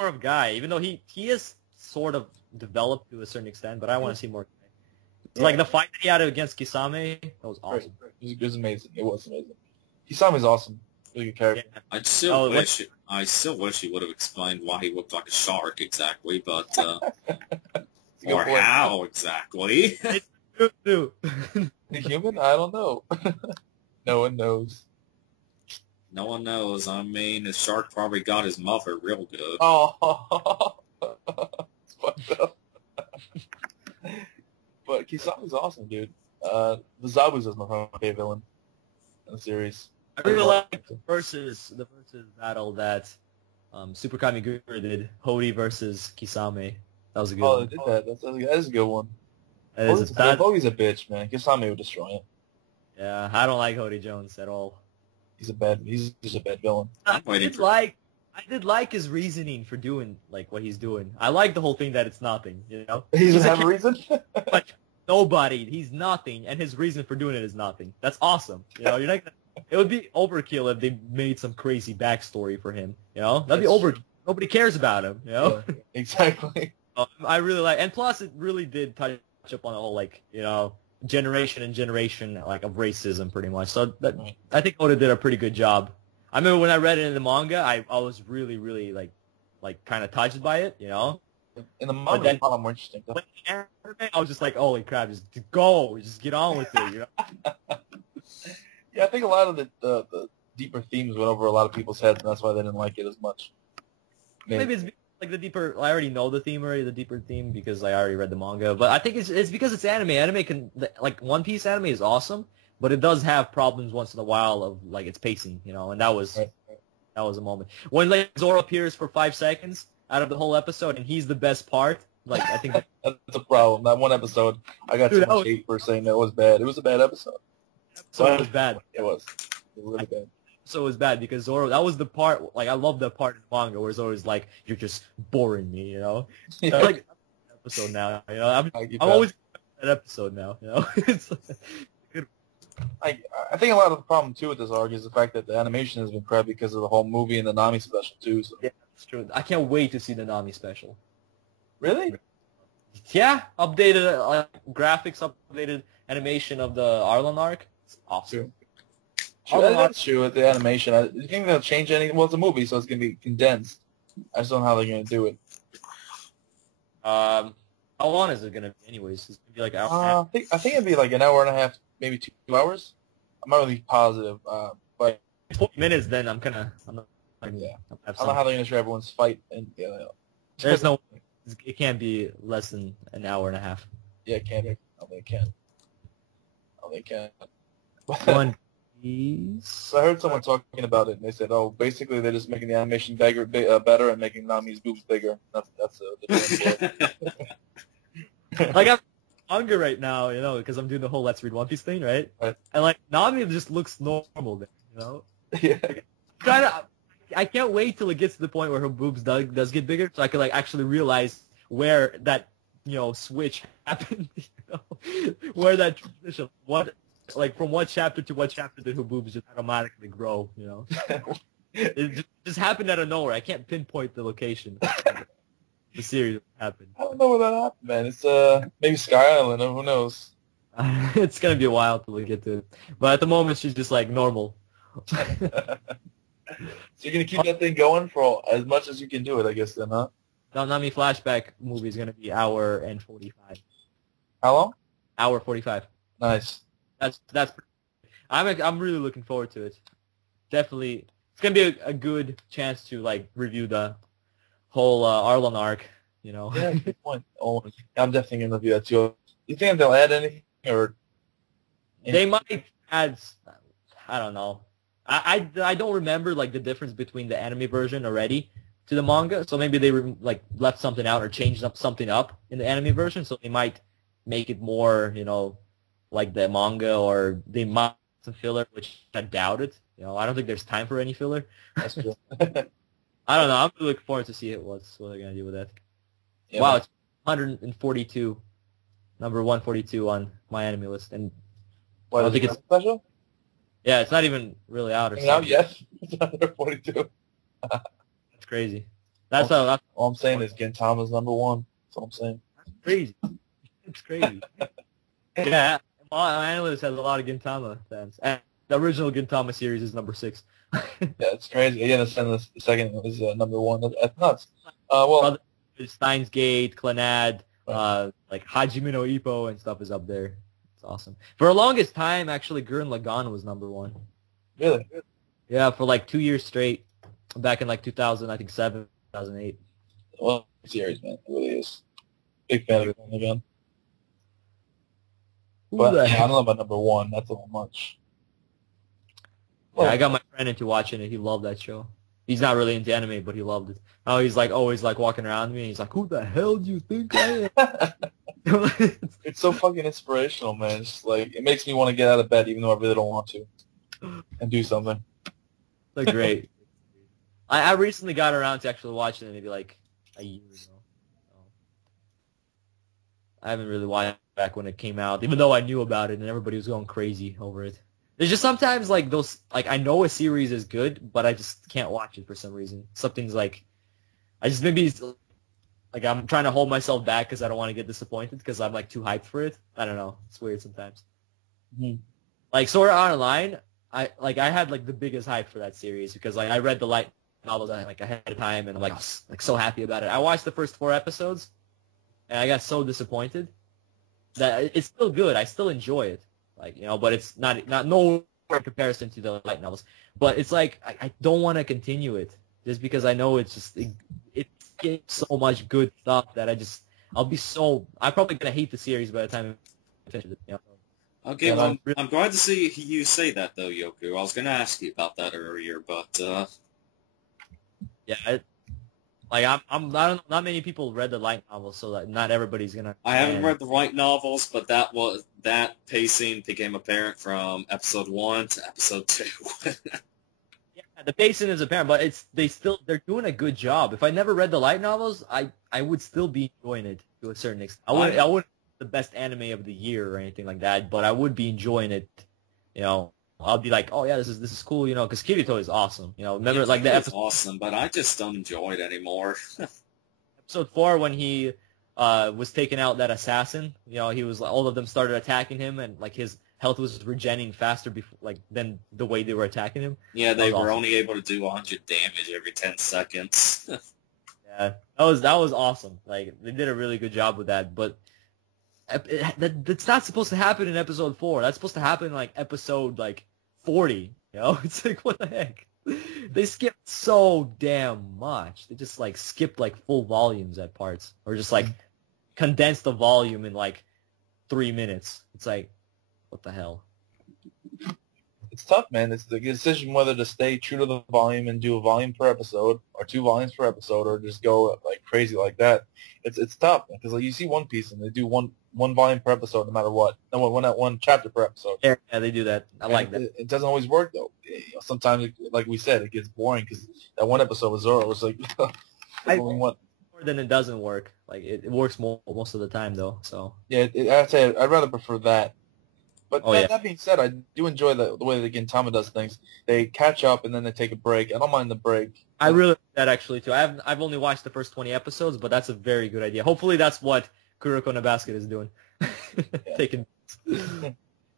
more of Guy, even though he is sort of developed to a certain extent, but I want to see more Guy. Yeah. Like the fight that he had against Kisame, that was awesome. It was amazing. It was amazing. Kisame's awesome. Really good character. Yeah. I still wish he would have explained why he looked like a shark exactly, but or how exactly. The human? I don't know. No one knows. No one knows. I mean, the shark probably got his mother real good. Oh, it's fucked up. But Kisame's awesome, dude. The Zabuza is my favorite villain in the series. I really like the versus battle that Super Kamigura did. Hody versus Kisame. That was a good one. Oh, they did that. That's a good one. Hody's a bitch, man. Kisame would destroy it. Yeah, I don't like Hody Jones at all. He's just a bad villain. I did like his reasoning for doing like what he's doing. I like the whole thing that it's nothing, you know. He doesn't have a reason. But nobody, he's nothing, and his reason for doing it is nothing. That's awesome. You know, you're not. It would be overkill if they made some crazy backstory for him. You know, that'd be overkill. Nobody cares about him. You know, yeah, exactly. I really like, and plus it really did touch up on the whole like generation like of racism pretty much. So that, I think Oda did a pretty good job. I remember when I read it in the manga, I was really like kind of touched by it. You know, in the manga, it's a lot more interesting. But in the anime, I was just like, holy crap, just go, just get on with it. You know. Yeah, I think a lot of the deeper themes went over a lot of people's heads, and that's why they didn't like it as much. Maybe it's like the deeper. I already know the theme already, the deeper theme, because I already read the manga. But I think it's because it's anime. Anime can like One Piece anime is awesome, but it does have problems once in a while of like its pacing, you know. And that was a moment when like Zoro appears for 5 seconds out of the whole episode, and he's the best part. Like I think that's a problem. That one episode, I got too much hate for saying that was bad. It was a bad episode. So it was bad. It was really bad. So it was bad because Zoro, that was the part, like, I love that part in the manga where Zoro's like, you're just boring me, you know? Yeah. Like, episode now, you know? I'm always that episode now, you know? It's good. I think a lot of the problem, too, with this arc is the fact that the animation has been crap because of the whole movie and the Nami special, too. So. Yeah, that's true. I can't wait to see the Nami special. Really? Yeah, updated graphics, updated animation of the Arlon arc. It's awesome. True, that's true with the animation. Do you think they'll change anything? Well, it's a movie, so it's going to be condensed. I just don't know how they're going to do it. How long is it going to be anyways? It's going to be like an hour and a half? I think it'd be like an hour and a half, maybe 2 hours. I'm not really positive, but... 40 minutes, then I'm not know how they're going to show everyone's fight. And there's no... It can't be less than an hour and a half. Yeah, it can't. Oh, they can. One Piece. So I heard someone talking about it, and they said, "Oh, basically they're just making the animation better and making Nami's boobs bigger." That's the Like I'm manga right now, you know, because I'm doing the whole Let's Read One Piece thing, right? And like Nami just looks normal there, you know. Yeah. I can't wait till it gets to the point where her boobs does get bigger, so I can like actually realize where that switch happened, where that transition, from what chapter to what chapter did her boobs just automatically grow, you know? It just happened out of nowhere. I can't pinpoint the location. The series happened. I don't know where that happened, man. It's maybe Sky Island, or who knows? It's gonna be a while till we get to it, but at the moment she's just like normal. So you're going to keep that thing going for as much as you can do it, I guess, then, huh? The Nami flashback movie is going to be hour and 45. How long? Hour 45. Nice. That's. I'm really looking forward to it. Definitely, it's going to be a good chance to like review the whole Arlon arc. You know. Yeah, good point. Oh, I'm definitely going to review that too. You think they'll add anything, or? They might add. I don't know. I don't remember like the difference between the anime version already to the manga, so maybe they left something out or changed something up in the anime version, so they might make it more, like the manga, or they might some filler, which I doubt it. I don't think there's time for any filler. That's true. I don't know. I'm really looking forward to see what they're gonna do with that. Yeah, wow, it's 142, number 142 on my anime list, and what, I don't think it's special. Yeah, it's not even really out or something. Out yet? It's under 42. That's crazy. That's all I'm saying is Gintama's number one. That's all I'm saying. crazy. It's crazy. Yeah, my analyst has a lot of Gintama fans. And the original Gintama series is number 6. Yeah, it's crazy. Yeah, the second is number one. That's nuts. Well, Brother, Steins Gate, Clannad, like Hajime no Ippo and stuff is up there. It's awesome. For the longest time, actually, Gurren Lagann was number 1. really? Yeah, for like 2 years straight, back in like 2000, I think 7, 2008. Well, series, man. It really is. Big fan of it again. But yeah, I don't know about number 1. That's a little much. Yeah, I got my friend into watching it. He loved that show. He's not really into anime, but he loved it. Oh, he's like always like walking around me, and he's like, "Who the hell do you think I am?" It's so fucking inspirational, man. It's like it makes me want to get out of bed, even though I really don't want to, and do something. Like great. I recently got around to actually watching it, maybe like a year ago. I haven't really watched it back when it came out, even though I knew about it and everybody was going crazy over it. There's just sometimes like those, like I know a series is good, but I just can't watch it for some reason. Something's like, I just maybe like I'm trying to hold myself back because I don't want to get disappointed because I'm like too hyped for it. I don't know. It's weird sometimes. Mm-hmm. Like Sword Art Online, I had like the biggest hype for that series because like I read the light novels like ahead of time and I'm like so happy about it. I watched the first 4 episodes and I got so disappointed that it's still good. I still enjoy it. Like, you know, but it's not no in comparison to the light novels. But it's like I don't want to continue it just because I know it's just it gets so much good stuff that I'm probably gonna hate the series by the time I finish it. You know? Okay, well, I'm glad to see you say that though, Yoku. I was gonna ask you about that earlier, but yeah. I don't know, not many people read the light novels, so that not everybody's gonna. I haven't read the light novels, but that pacing became apparent from episode 1 to episode 2. Yeah, the pacing is apparent, but they're doing a good job. If I never read the light novels, I would still be enjoying it to a certain extent. I wouldn't the best anime of the year or anything like that, but I would be enjoying it. You know, I'll be like, oh yeah, this is cool, you know, because Kirito is awesome. You know, remember like the episode awesome, but I just don't enjoy it anymore. episode 4 when he was taking out that assassin. You know, he was all of them started attacking him, and like his health was regenerating faster than the way they were attacking him. Yeah, they were only able to do 100 damage every 10 seconds. Yeah, that was awesome. Like they did a really good job with that, but. That's not supposed to happen in episode 4. That's supposed to happen in like episode like 40. You know, it's like what the heck? They skipped so damn much. They just like skipped like full volumes at parts, or just like condensed the volume in like 3 minutes. It's like, what the hell? It's tough, man. It's the decision whether to stay true to the volume and do a volume per episode, or 2 volumes per episode, or just go like crazy like that. It's tough because like you see One Piece and they do one volume per episode no matter what. No, one chapter per episode. Yeah, they do that. I like that. It doesn't always work though. Sometimes, like we said, it gets boring because that one episode with Zoro was like only one. More than it doesn't work. Like it works most of the time though. So yeah, I'd say I'd rather prefer that. But yeah. That being said, I do enjoy the way that Gintama does things. They catch up and then they take a break. I don't mind the break. I really like that actually too. I've only watched the first 20 episodes, but that's a very good idea. Hopefully that's what Kuroko no Basket is doing. Taking it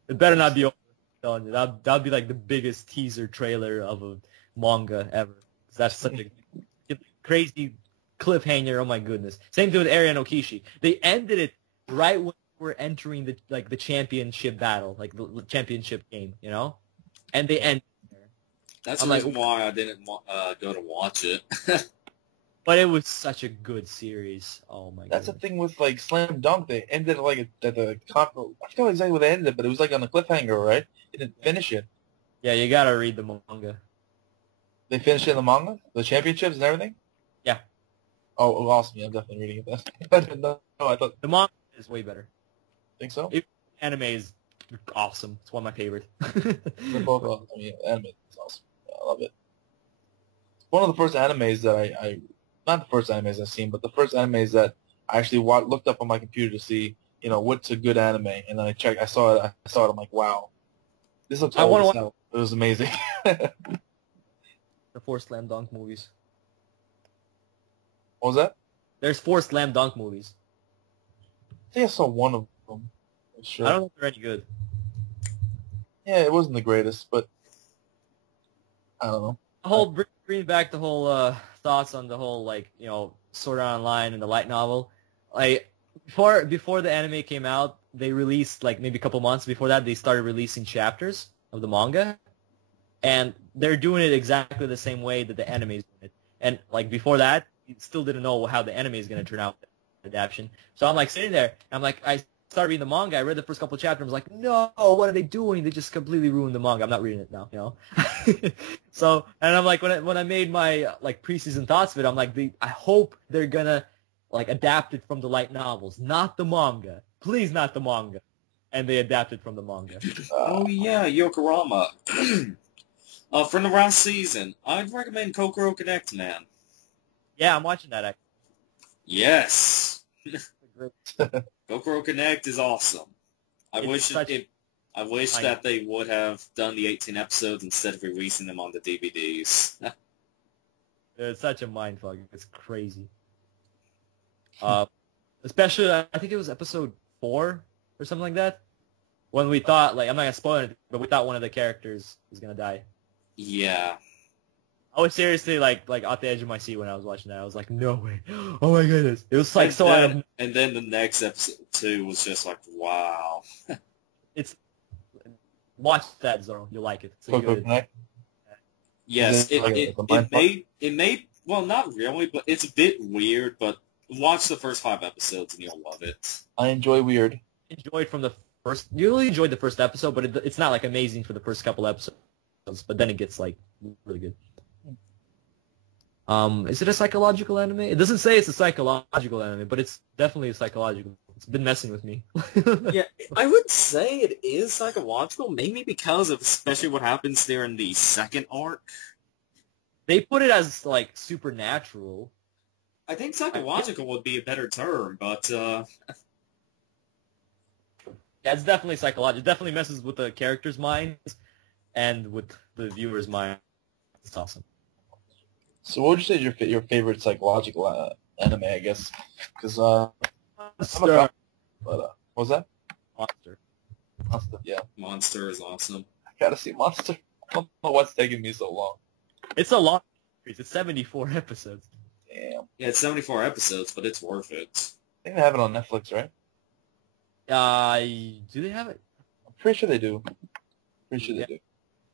better not be over. I'm telling you, that'd be like the biggest teaser trailer of a manga ever. That's such a crazy cliffhanger. Oh my goodness. Same thing with Eren Okishi. They ended it right when we're entering the championship battle, like the championship game, you know, and they end there. That's the reason why I didn't go to watch it. But it was such a good series. Oh my god. That's the thing with like Slam Dunk. They ended like at the I forgot exactly where they ended it, but it was like on a cliffhanger, right? They didn't finish it. Yeah, you gotta read the manga. They finished it in the manga, the championships and everything. Yeah. Oh, awesome! Yeah, I'm definitely reading it. Then. No, I thought the manga is way better. Think so? Anime is awesome. It's one of my favorites. They're both awesome. I mean, anime is awesome. Yeah, I love it. It's one of the first animes that I not the first animes I've seen, but the first animes that I actually looked up on my computer to see, you know, what's a good anime, and then I checked. I saw it. I'm like, wow, this looks. It was amazing. The 4 Slam Dunk movies. What was that? There's 4 slam dunk movies. I think I saw one of them. Sure. I don't know if they're any good. Yeah, it wasn't the greatest, but I don't know. The whole bringing back the whole thoughts on the whole Sword Art Online and the light novel. Like before the anime came out, they released maybe a couple months before that they started releasing chapters of the manga, and they're doing it exactly the same way that the anime is doing it. And before that, you still didn't know how the anime is going to turn out. Adaptation. So I'm sitting there, and I started reading the manga. I read the first couple of chapters. I was like, no, what are they doing? They just completely ruined the manga. I'm not reading it now, So, and I'm when I made my preseason thoughts of it, I'm I hope they're gonna adapt it from the light novels, not the manga. Please, not the manga. And they adapted from the manga. Oh yeah, Yokurama. From the last season, I'd recommend Kokoro Connect, man. Yeah, I'm watching that. Yes. Kokoro Connect is awesome. I wish that they would have done the 18 episodes instead of releasing them on the DVDs. It's such a mindfuck. It's crazy. Especially, I think it was episode 4 or something like that, when we thought, I'm not gonna spoil it, but we thought one of the characters was gonna die. Yeah. I was seriously at the edge of my seat when I was watching that. I was like, no way. Oh my goodness. It was so out of... And then the next episode, too, was just wow. Watch that, Zoro. You'll like it. It's good. Yes, it made, well, not really, but it's a bit weird, but watch the first 5 episodes and you'll love it. I enjoy weird. Enjoyed from the first... You really enjoyed the first episode, but it's not, amazing for the first couple episodes. But then it gets, really good. Is it a psychological anime? It doesn't say it's a psychological anime, but it's definitely a psychological. It's been messing with me. Yeah, I would say it is psychological, maybe because of especially what happens there in the second arc. They put it as, supernatural. I think psychological would be a better term, but, Yeah, it's definitely psychological. It definitely messes with the characters' minds and with the viewer's mind. It's awesome. So what would you say is your favorite psychological anime, I guess? Because, Monster. What was that? Monster. Monster, yeah. Monster is awesome. I gotta see Monster. I don't know what's taking me so long. It's a long series. It's 74 episodes. Damn. Yeah, it's 74 episodes, but it's worth it. I think they have it on Netflix, right? Do they have it? I'm pretty sure they do. They do.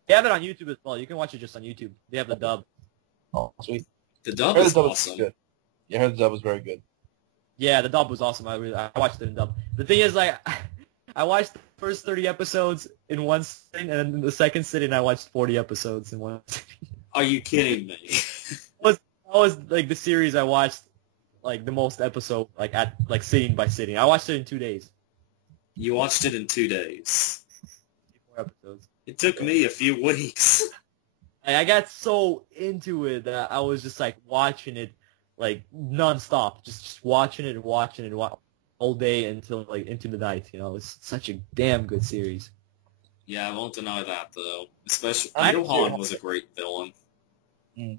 They have it on YouTube as well. You can watch it just on YouTube. They have the dub. Oh, sweet. The dub is awesome. Good. Yeah, I heard the dub was very good. Yeah, the dub was awesome. I watched it in dub. The thing is, I watched the first 30 episodes in one sitting, and then in the second sitting, I watched 40 episodes in one sitting. Are you kidding me? That was the series I watched, the most episode, sitting by sitting. I watched it in 2 days. You watched it in 2 days. 4 episodes. It took me a few weeks. I got so into it that I was just watching it nonstop, just watching it all day until into the night. It's such a damn good series. Yeah, I won't deny that though. Especially I Johan was a great villain. There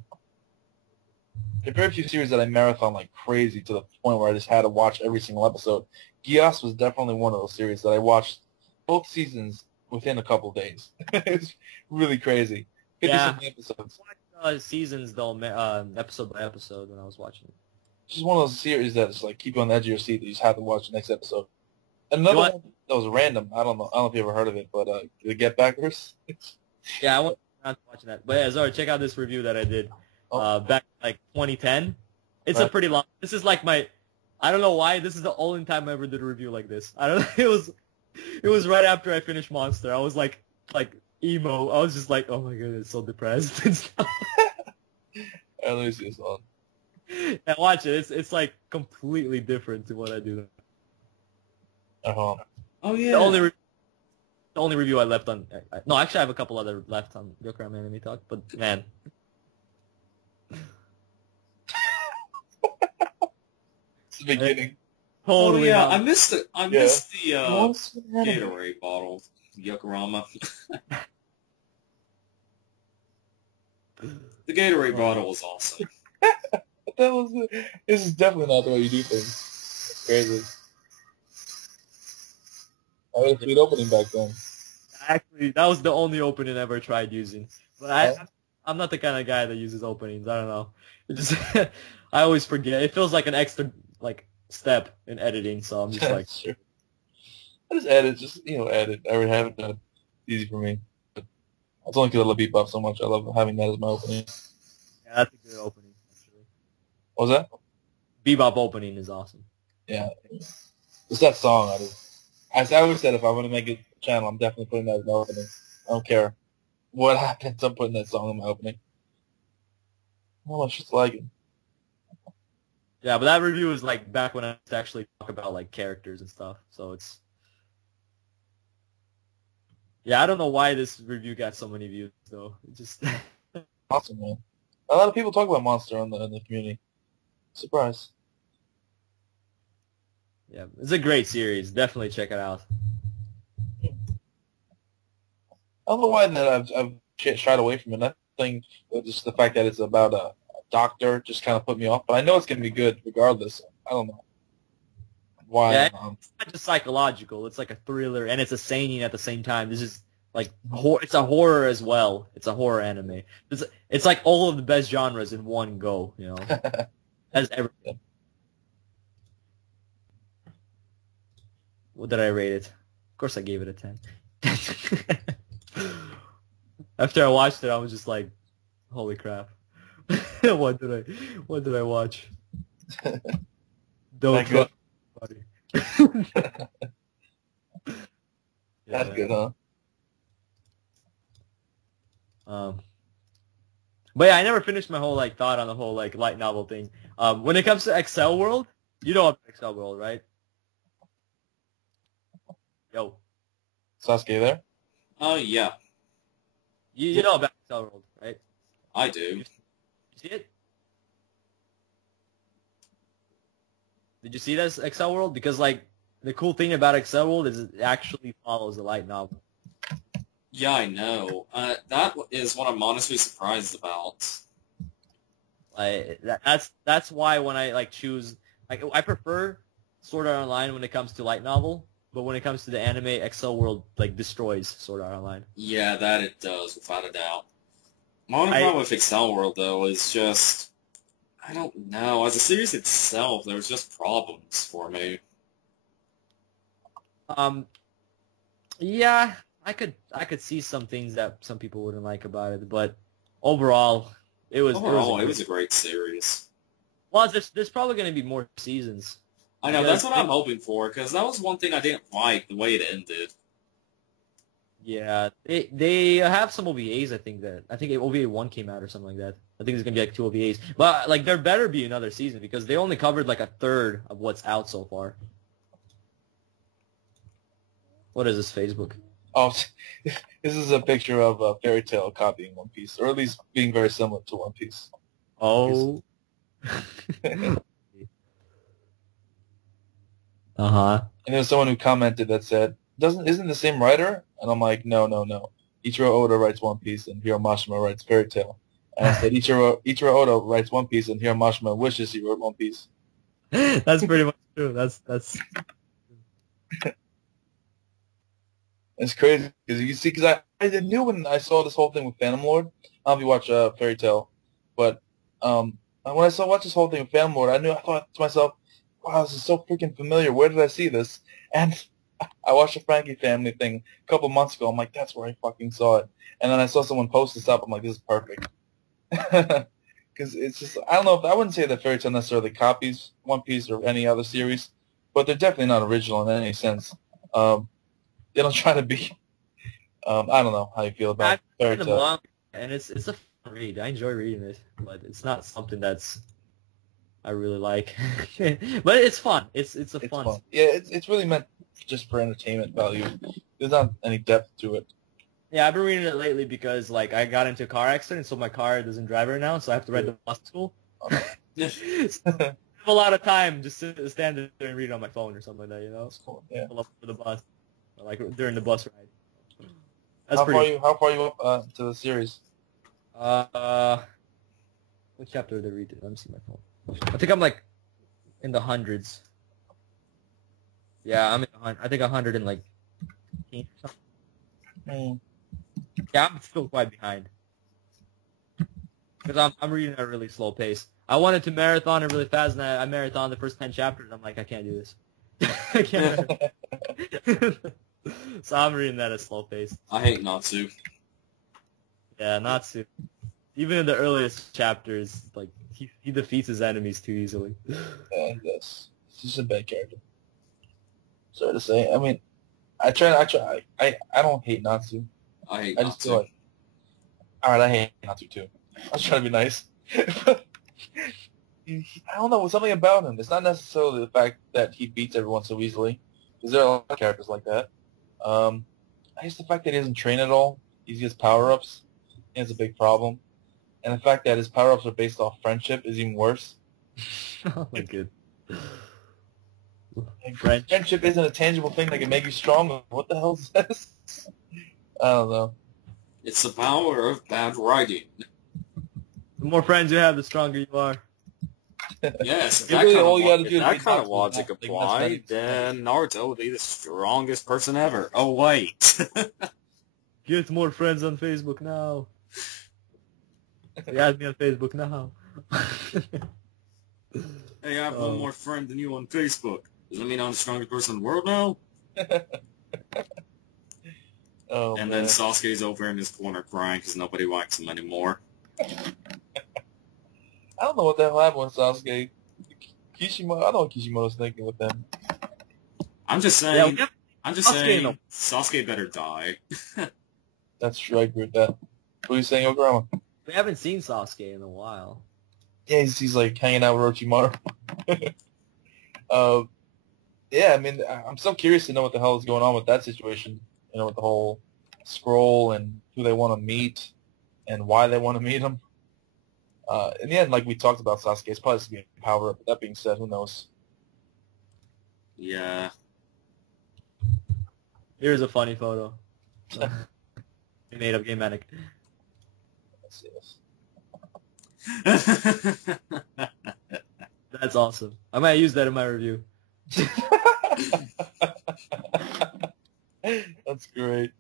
are very few series that I marathon like crazy to the point where I just had to watch every single episode. Gias was definitely one of those series that I watched both seasons within a couple days. It's really crazy. 50-something episodes. Seasons though, episode by episode when I was watching it. It's just one of those series that's keep you on the edge of your seat that you just have to watch the next episode. Another one that was random. I don't know if you ever heard of it, but the Get Backers. Yeah, I went around watching that. But yeah, sorry, check out this review that I did back in 2010. It's a pretty long. This is my. I don't know why. This is the only time I ever did a review like this. I don't know. It was right after I finished Monster. I was like emo. I was just oh my god, it's so depressed and stuff. Let me see this one. And watch it. It's completely different to what I do. Oh yeah. The only review I left on. No, actually, I have a couple other left on Yokurama Anime Talk. But man, it's the beginning. Totally. Oh yeah, I missed the Gatorade bottle, Yokurama. The Gatorade bottle was awesome. that was this is definitely not the way you do things. It's crazy. I had a sweet opening back then. Actually, that was the only opening I ever tried using. But I'm not the kind of guy that uses openings. I don't know. It just I always forget. It feels like an extra like step in editing, so I'm just like, Sure. I just edit, edit. I already have it done. It's easy for me. But it's only because I love Bebop so much. I love having that as my opening. yeah, that's a good opening. Actually. What was that? Bebop opening is awesome. Yeah. Just that song. I always said if I want to make a channel, I'm definitely putting that as my opening. I don't care what happens. I'm putting that song in my opening. Oh, it's just like it. Yeah, but that review was like back when I used to actually talk about like characters and stuff. So it's I don't know why this review got so many views though. It just Awesome, man. A lot of people talk about Monster in the community. Surprise. yeah, it's a great series. Definitely check it out. I don't know why that I've shied away from it. Nothing, just the fact that it's about a doctor just kind of put me off. But I know it's going to be good regardless. I don't know why. Yeah, it's not just psychological. It's like a thriller, and it's a seinen at the same time. This is like it's a horror as well. It's a horror anime. It's like all of the best genres in one go. You know, has everything. What did I rate it? Of course, I gave it a 10. After I watched it, I was just like, "Holy crap! What did I watch?" Don't trust anybody. That's good, huh? But yeah, I never finished my whole like thought on the whole like light novel thing. When it comes to Excel World, you know about Excel World, right? Yo, Sasuke there? Oh, yeah, you know about Excel World, right? I do. You see it? Did you see this Excel World? Because like the cool thing about Excel World is it actually follows the light novel. Yeah, I know. That is what I'm honestly surprised about. Like that's why when I like choose like I prefer Sword Art Online when it comes to light novel, but when it comes to the anime, Excel World like destroys Sword Art Online. Yeah, that it does, without a doubt. My only problem with Excel World, though, is just, I don't know. As a series itself, there's just problems for me. Yeah, I could see some things that some people wouldn't like about it, but overall, it was a great series. Well, there's probably going to be more seasons. I know, that's what I'm hoping for, because that was one thing I didn't like, the way it ended. Yeah, they have some OVAs. I think OVA 1 came out or something like that. I think there's gonna be like 2 OVAs, but like there better be another season because they only covered like a third of what's out so far. What is this, Facebook? Oh, this is a picture of a Fairy Tail copying One Piece, or at least being very similar to One Piece. Oh. Uh-huh. And there's someone who commented that said, isn't the same writer? And I'm like, no. Ichiro Oda writes One Piece and Hiro Mashima writes Fairy Tail. And I said, Ichiro Oda writes One Piece and Hiro Mashima wishes he wrote One Piece. That's pretty much true. That's It's crazy because you see, because I knew when I saw this whole thing with Phantom Lord. I don't know if you watch Fairy Tail, but when I watched this whole thing with Phantom Lord, I thought to myself, wow, this is so freaking familiar. Where did I see this? And I watched the Frankie Family thing a couple months ago. I'm like, that's where I fucking saw it. And then I saw someone post this up. I'm like, this is perfect. Because it's just, I don't know, I wouldn't say that Fairy Tail necessarily copies One Piece or any other series, but they're definitely not original in any sense. They don't try to be, I don't know how you feel about Fairy Tail. And it's a fun read. I enjoy reading it, but it's not something that's I really like. But it's fun. It's fun. Yeah, it's really meant just for entertainment value. There's not any depth to it. Yeah, I've been reading it lately because like I got into a car accident, so my car doesn't drive right now, so I have to ride the bus to school. So I have a lot of time just to stand there and read on my phone or something like that, you know? That's cool. Yeah. Pull up for the bus, or, like during the bus ride. That's how far are you up to the series? What chapter did I read? Let me see my phone. I think I'm like in the hundreds. Yeah, I'm in I think 100 and like 15 or something. Yeah, I'm still quite behind. Because I'm reading at a really slow pace. I wanted to marathon it really fast, and I marathoned the first 10 chapters. I'm like, I can't do this. I can't. So I'm reading that at a slow pace. I hate Natsu. Yeah, Natsu. Even in the earliest chapters, like he defeats his enemies too easily. Yeah, he does. He's just a bad character. Sorry to say. I mean, I don't hate Natsu. I just feel like, alright, I hate Natsu too. I was trying to be nice. I don't know, something about him. It's not necessarily the fact that he beats everyone so easily, because there are a lot of characters like that. I guess the fact that he doesn't train at all, he gets power-ups, is a big problem. And the fact that his power-ups are based off friendship is even worse. Oh my god. Friendship isn't a tangible thing that can make you stronger. What the hell is this? I don't know. It's the power of bad writing. The more friends you have, the stronger you are. Yes, if Really, that kind of logic applied, then Naruto would be the strongest person ever. Oh, wait. Get more friends on Facebook now. Add me on Facebook now. Hey, I have one more friend than you on Facebook. Does that mean I'm the strongest person in the world now? And then Sasuke's over in his corner crying because nobody likes him anymore. I don't know what the hell happened with Sasuke. Kishimoto, I don't know what Kishimoto's thinking with them. I'm just saying, Sasuke, Sasuke better die. That's true, I agree with that. What are you saying, Yokurama? We haven't seen Sasuke in a while. Yeah, he's like hanging out with Orochimaru. Yeah, I mean, I'm so curious to know what the hell is going on with that situation. You know, with the whole scroll and who they want to meet and why they want to meet him. In the end, like we talked about, Sasuke's probably just going to be a power-up. But that being said, who knows? Yeah. Here's a funny photo. Made up game manic. Let's see this. That's awesome. I might use that in my review. That's great.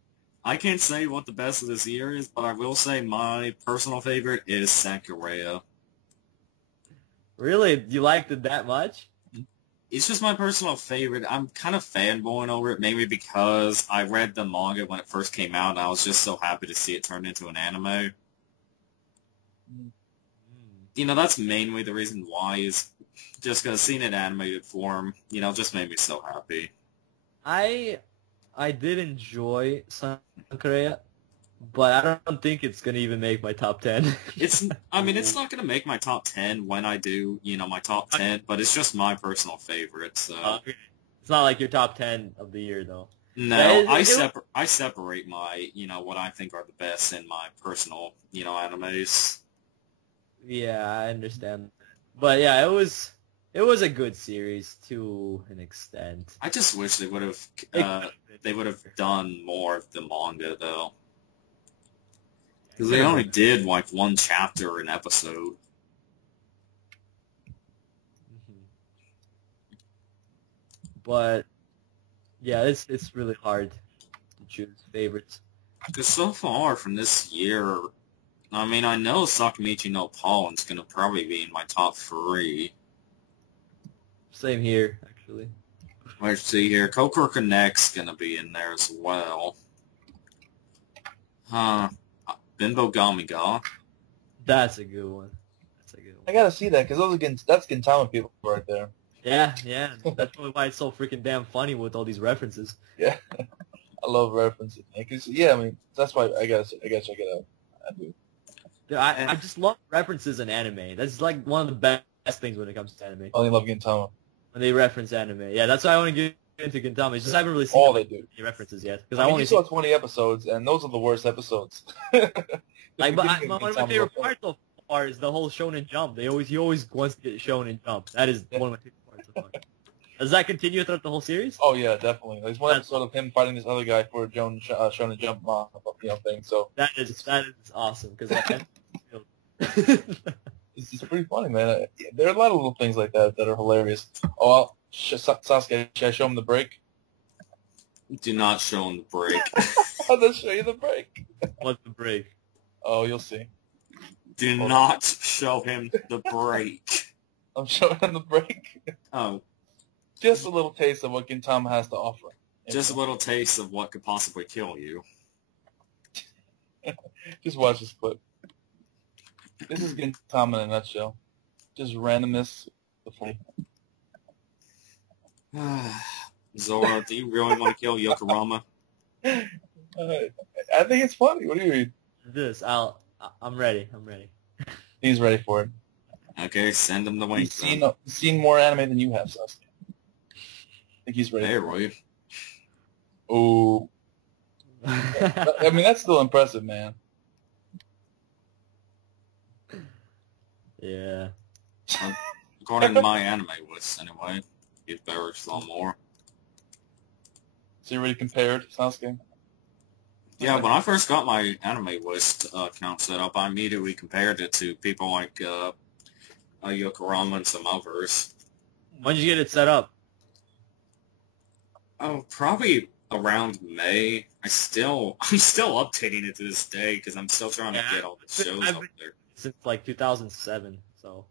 I can't say what the best of this year is, but I will say my personal favorite is Sakureya. Really? You liked it that much? It's just my personal favorite. I'm kind of fanboying over it, mainly because I read the manga when it first came out, and I was just so happy to see it turned into an anime. You know, that's mainly the reason why, is just because seeing it in animated form, you know, just made me so happy. I did enjoy Sakureya, but I don't think it's gonna even make my top 10. I mean, it's not gonna make my top 10 when I do, you know, my top 10, but it's just my personal favorite. So it's not like your top 10 of the year, though. No, I separate my, you know, what I think are the best in my personal, you know, animes. Yeah, I understand. But yeah, it was a good series to an extent. I just wish they would have done more of the manga though, because they only did like one chapter an episode. But yeah, it's really hard to choose favorites. Because so far from this year, I mean, I know Sakamichi no Pollen's gonna probably be in my top 3. Same here, actually. Let's see here. Kokoro Connect's gonna be in there as well. Bimbo Gamiga. That's a good one. I gotta see that, because that's Gintama people right there. Yeah. That's probably why it's so freaking damn funny with all these references. Yeah. I love references. Cause, yeah, I mean, that's why I guess I do. Dude, I just love references in anime. That's like one of the best things when it comes to anime. I only love Gintama. When they reference anime. Yeah, that's why I want to get into Gintama. It's just I haven't really seen any references yet. Because I only saw 20 episodes, and those are the worst episodes. Like, but one of my favorite parts so far is the whole Shonen Jump. He always wants to get Shonen Jump. That is one of my favorite parts so far. Does that continue throughout the whole series? Oh yeah, definitely. There's one episode of him fighting this other guy for a Shonen Jump thing. So that is awesome because It's pretty funny, man. There are a lot of little things like that that are hilarious. Oh, Sasuke, should I show him the break? Do not show him the break. I'll just show you the break. What's the break? Oh, you'll see. Do not show him the break. I'm showing him the break. Oh. Just a little taste of what Gintama has to offer. Just a little taste of what could possibly kill you. Just watch this clip. This is Gintama in a nutshell. Just randomness. Zoro, do you really want to kill Yokurama? I think it's funny. What do you mean? I'm ready. He's ready for it. Okay, send him the link. He's seen more anime than you have, Sasuke. I think he's ready. Hey, Roy. Oh. I mean, that's still impressive, man. Yeah. According to my anime list, anyway. You'd better saw more. So you already compared, Sasuke? Yeah, when I first got my anime list account set up, I immediately compared it to people like Yokurama and some others. When did you get it set up? Oh, probably around May. I'm still updating it to this day because I'm still trying to get all the shows up there. Since like 2007, so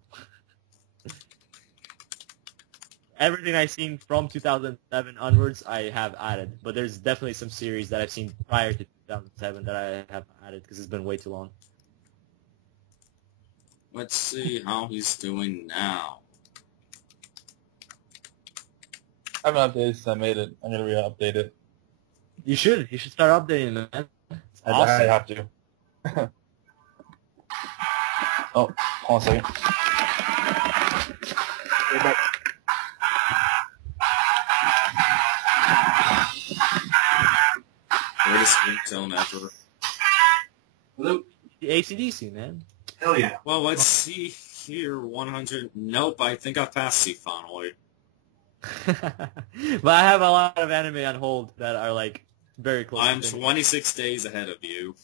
everything I've seen from 2007 onwards, I have added. But there's definitely some series that I've seen prior to 2007 that I have added because it's been way too long. Let's see how he's doing now. I haven't updated since I made it. I'm gonna re-update it. You should start updating, man. It's awesome. I have to. Oh, hold on a second. Greatest ringtone ever. Hello? The AC/DC, man. Hell yeah. Well, let's see here. 100. Nope, I think I passed you finally. But I have a lot of anime on hold that are like very close. I'm 26 days ahead of you.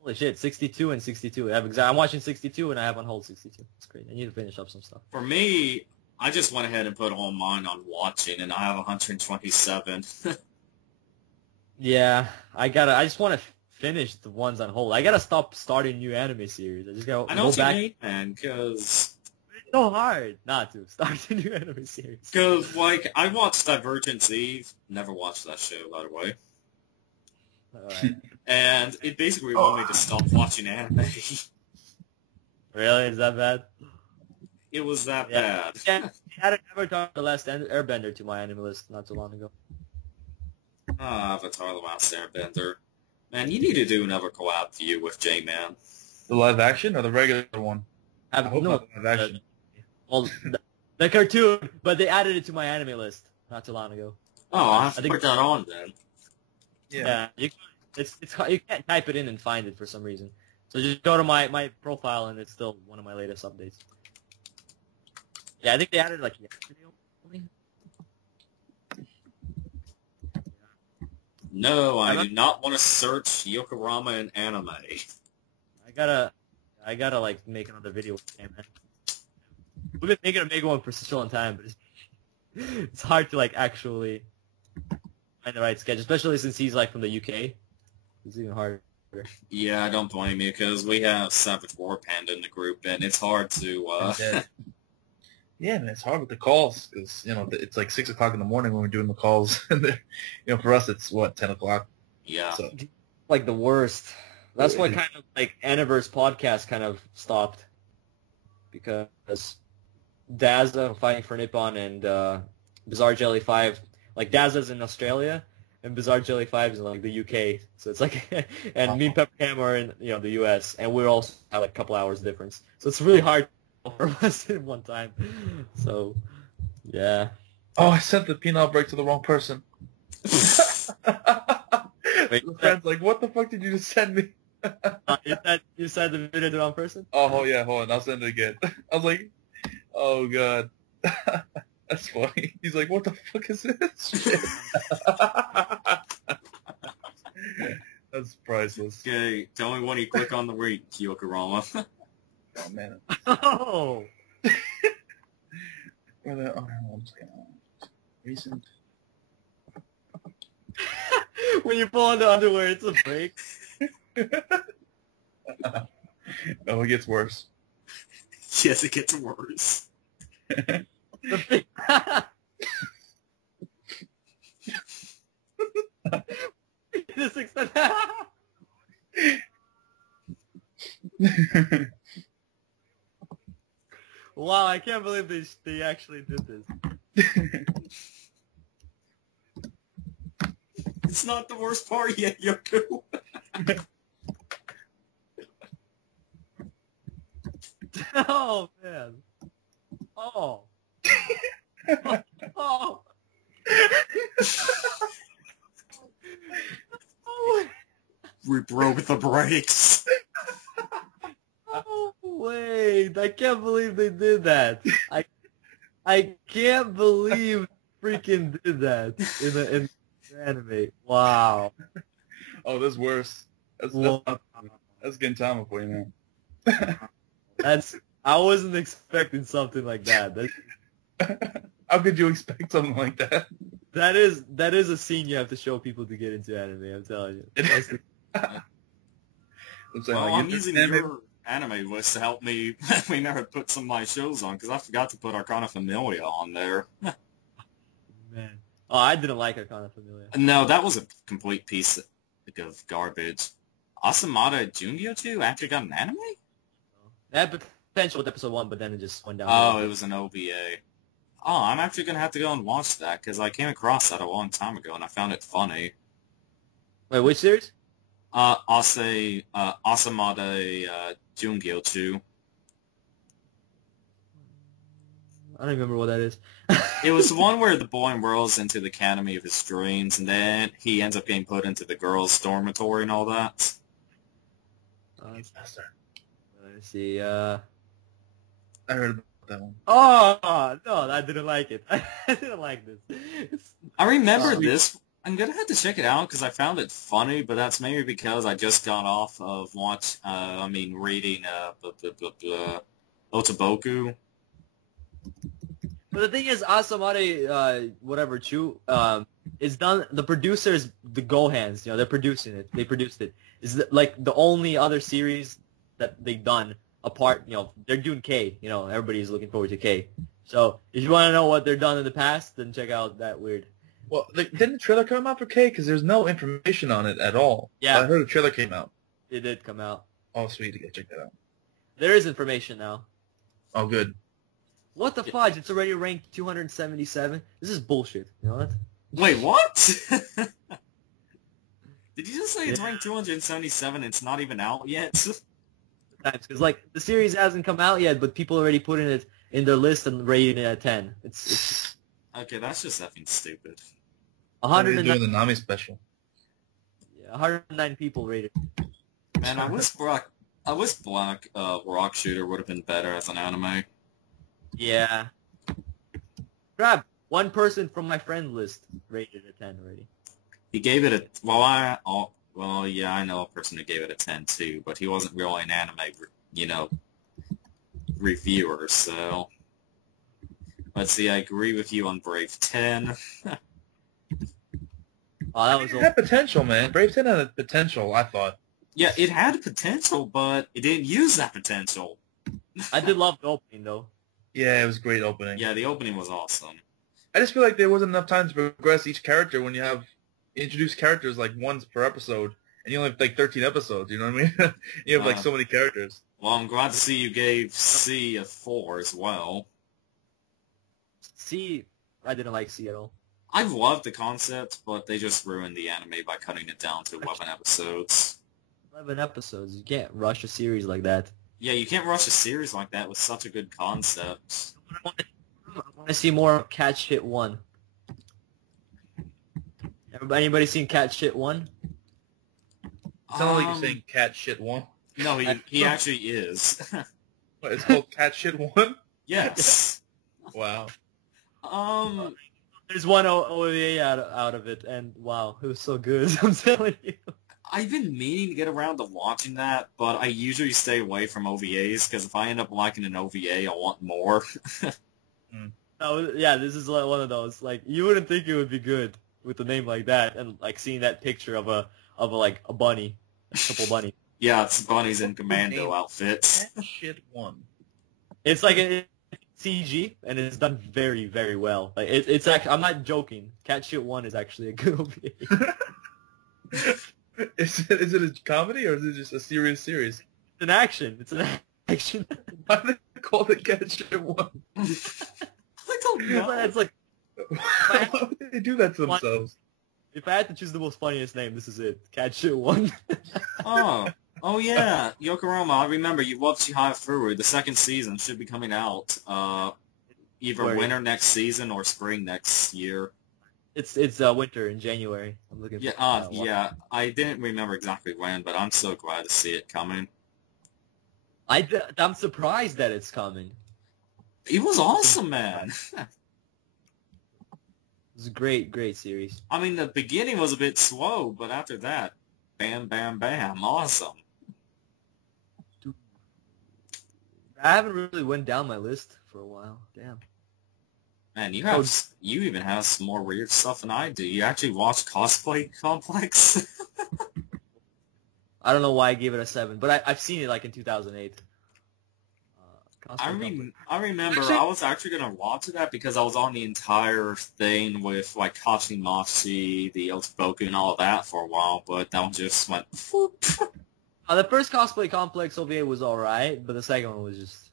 Holy shit, 62 and 62. I'm watching 62 and I have on hold 62. It's great. I need to finish up some stuff. For me, I just went ahead and put all mine on watching, and I have 127. Yeah, I just want to finish the ones on hold. I gotta stop starting new anime series. I just gotta I know go what back. you mean, man, because It's so hard not to start a new anime series. like, I watched Divergent Eve. Never watched that show, by the way. Alright. And it basically wanted me to stop watching anime. Really? Is that bad? It was that bad. Yeah, I had Avatar The Last Airbender to my anime list not too long ago. Avatar: The Last Airbender. Man, you need to do another collab view with J-Man. The live action or the regular one? I hope not the live action. Well, the cartoon, but they added it to my anime list not too long ago. Oh, I have I to think- put that on then. Yeah, you can't type it in and find it for some reason. So just go to my profile and it's still one of my latest updates. Yeah, I think they added like yesterday only. No, I do not want to search Yokurama in anime. I gotta like make another video with him, man. We've been thinking of making one for such a long time, but it's hard to like actually find the right sketch, especially since he's like from the UK. It's even harder. Yeah, I don't blame you, because we have Savage War Panda in the group, and it's hard to, Yeah, man, it's hard with the calls, because, it's like 6 o'clock in the morning when we're doing the calls. And for us, it's, 10 o'clock? Yeah. So. Like the worst. That's why kind of like Aniverse podcast kind of stopped. Because Dazza Fighting for Nippon and Bizarre Jelly 5, like Dazza's in Australia and Bizarre Jelly 5 is in like the UK. So it's like, and me and Pepper Cam are in the US, and we also have like a couple hours difference. So it's really hard for us in one time. So, yeah. Oh, I sent the penal break to the wrong person. Wait, the friend's like, what the fuck did you just send me? you said the video to the wrong person? Oh, yeah, hold on. I'll send it again. I was like, oh, God. That's funny. He's like, what the fuck is this shit? That's priceless. Okay, tell me when you click on the link, Yokurama. Oh man. Oh. I'm just gonna recent. When you pull on the underwear, it's a break. Oh, it gets worse. Yes, it gets worse. The thing. This extent. Wow, I can't believe they actually did this. It's not the worst part yet, Yoku. Oh man. Oh. Oh. Oh. We broke the brakes. Oh, wait, I can't believe they did that. I can't believe freaking did that in the anime. Wow. Oh, that's worse. That's Gintama for you, man. I wasn't expecting something like that. How could you expect something like that? That is a scene you have to show people to get into anime, I'm telling you. I'm saying, Well, like, I'm using your anime list to help me never put some of my shows on, because I forgot to put Arcana Familia on there. Man. Oh, I didn't like Arcana Familia. No, that was a complete piece of garbage. Asamada Jungyo actually got an anime? That had potential with episode 1, but then it just went down. Oh, it was an OVA. Oh, I'm actually going to have to go and watch that, because I came across that a long time ago, and I found it funny. Wait, which series? Asamada Jungyo 2. I don't remember what that is. It was the one where the boy enrolls into the academy of his dreams, and then he ends up getting put into the girls' dormitory and all that. Let's see, I heard about that one. Oh, no, I didn't like it. I didn't like this. I remember this. I'm going to have to check it out because I found it funny, but that's maybe because I just got off of reading Otoboku. But the thing is, Asamare, whatever, Chu, is done, the producers, the Gohans, they're producing it. They produced it. Is like the only other series that they've done apart, they're doing K, everybody's looking forward to K. So, if you want to know what they're done in the past, then check out that weird. Well, didn't the trailer come out for K? Because there's no information on it at all. Yeah. I heard a trailer came out. It did come out. Oh, sweet. I check that out. There is information now. Oh, good. What the fudge? It's already ranked 277? This is bullshit. You know what? Wait, what? Did you just say it's ranked 277 and it's not even out yet? Because, the series hasn't come out yet, but people already putting it in their list and rating it at 10. It's Okay, that's just effing stupid. 109. Doing the Nami special. Yeah, 109 people rated. Man, I wish Black Rock Shooter would have been better as an anime. Yeah. Grab one person from my friend list rated a 10 already. He gave it a I know a person who gave it a 10 too, but he wasn't really an anime, reviewer. So let's see. I agree with you on Brave 10. Oh, that was It had potential, man. Brave 10 had potential, I thought. Yeah, it had potential, but it didn't use that potential. I did love the opening though. Yeah, it was a great opening. Yeah, the opening was awesome. I just feel like there wasn't enough time to progress each character when you have introduced characters once per episode, and you only have 13 episodes. You know what I mean? You have so many characters. Well, I'm glad to see you gave C a 4 as well. C, I didn't like C at all. I loved the concept, but they just ruined the anime by cutting it down to 11 episodes. 11 episodes. You can't rush a series like that. Yeah, you can't rush a series like that with such a good concept. I want to see more of Cat Shit 1. Anybody seen Cat Shit 1? It's not like you're saying Cat Shit 1. No, he actually is. What, it's called Cat Shit 1? Yes. Wow. There's one OVA out of it, and wow, it was so good. I'm telling you. I've been meaning to get around to watching that, but I usually stay away from OVAs, because if I end up liking an OVA, I want more. Oh, yeah, this is like one of those. Like, you wouldn't think it would be good with a name like that, and like seeing that picture of a like a bunny, a couple bunnies. Yeah, it's bunnies in commando outfits. Cat shit 1. It's like a CG, and it's done very, very well. Like it's actually, I'm not joking. Cat Shit 1 is actually a good OVA. Is it a comedy or is it just a serious series? It's an action. It's an action. Why do they call it Cat Shit 1? I don't know. It's like, Why would they do that to themselves? if I had to choose the most funniest name, this is it. Cat Shit 1. Oh yeah, Yokurama. I remember you loved Chihaya Furu. The second season should be coming out either winter next season or spring next year. It's winter in January. I'm looking. Yeah, yeah. I didn't remember exactly when, but I'm so glad to see it coming. I'm surprised that it's coming. It was awesome, man. It's a great series. I mean, the beginning was a bit slow, but after that, bam, bam, bam, awesome. I haven't really went down my list for a while. Damn. Man, you even have some more weird stuff than I do. You actually watch Cosplay Complex? I don't know why I gave it a 7, but I've seen it like in 2008. I remember I was actually going to watch that because I was on the entire thing with like Kashimachi, the Otoboku, and all of that for a while, but that one just went whoop. The first Cosplay Complex OVA was alright, but the second one was just...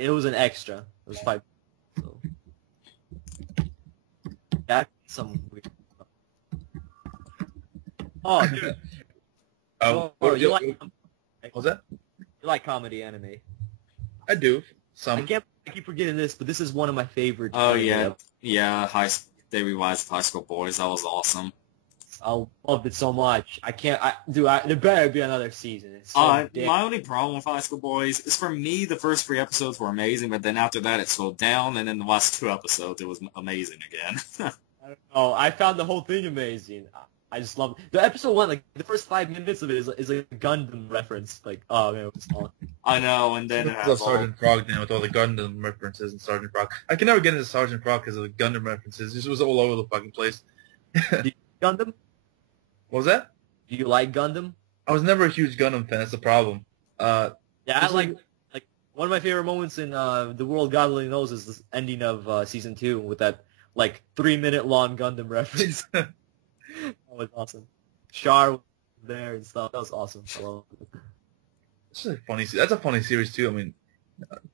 it was an extra. It was 5. So. That's some weird stuff. Oh, dude. You like comedy anime? I do. I keep forgetting this, but this is one of my favorite. Oh, yeah. Yeah, they revised High School Boys. That was awesome. I loved it so much. There better be another season. It's so my only problem with High School Boys is, for me, the first 3 episodes were amazing, but then after that it slowed down, and then the last 2 episodes it was amazing again. I don't know. I found the whole thing amazing. I just love it. The episode 1, like the first 5 minutes of it is a Gundam reference. Like, oh man, it was awesome. I know, and then it has Sergeant Frog now with all the Gundam references and Sergeant Frog. I can never get into Sergeant Frog because of the Gundam references. It just was all over the fucking place. Do you like Gundam? What was that? Do you like Gundam? I was never a huge Gundam fan. That's the problem. Yeah, I like one of my favorite moments in The World God Only Knows is the ending of season 2 with that like 3-minute long Gundam reference. That was awesome. Char was there and stuff. That was awesome. I love it. This is a funny. That's a funny series too. I mean,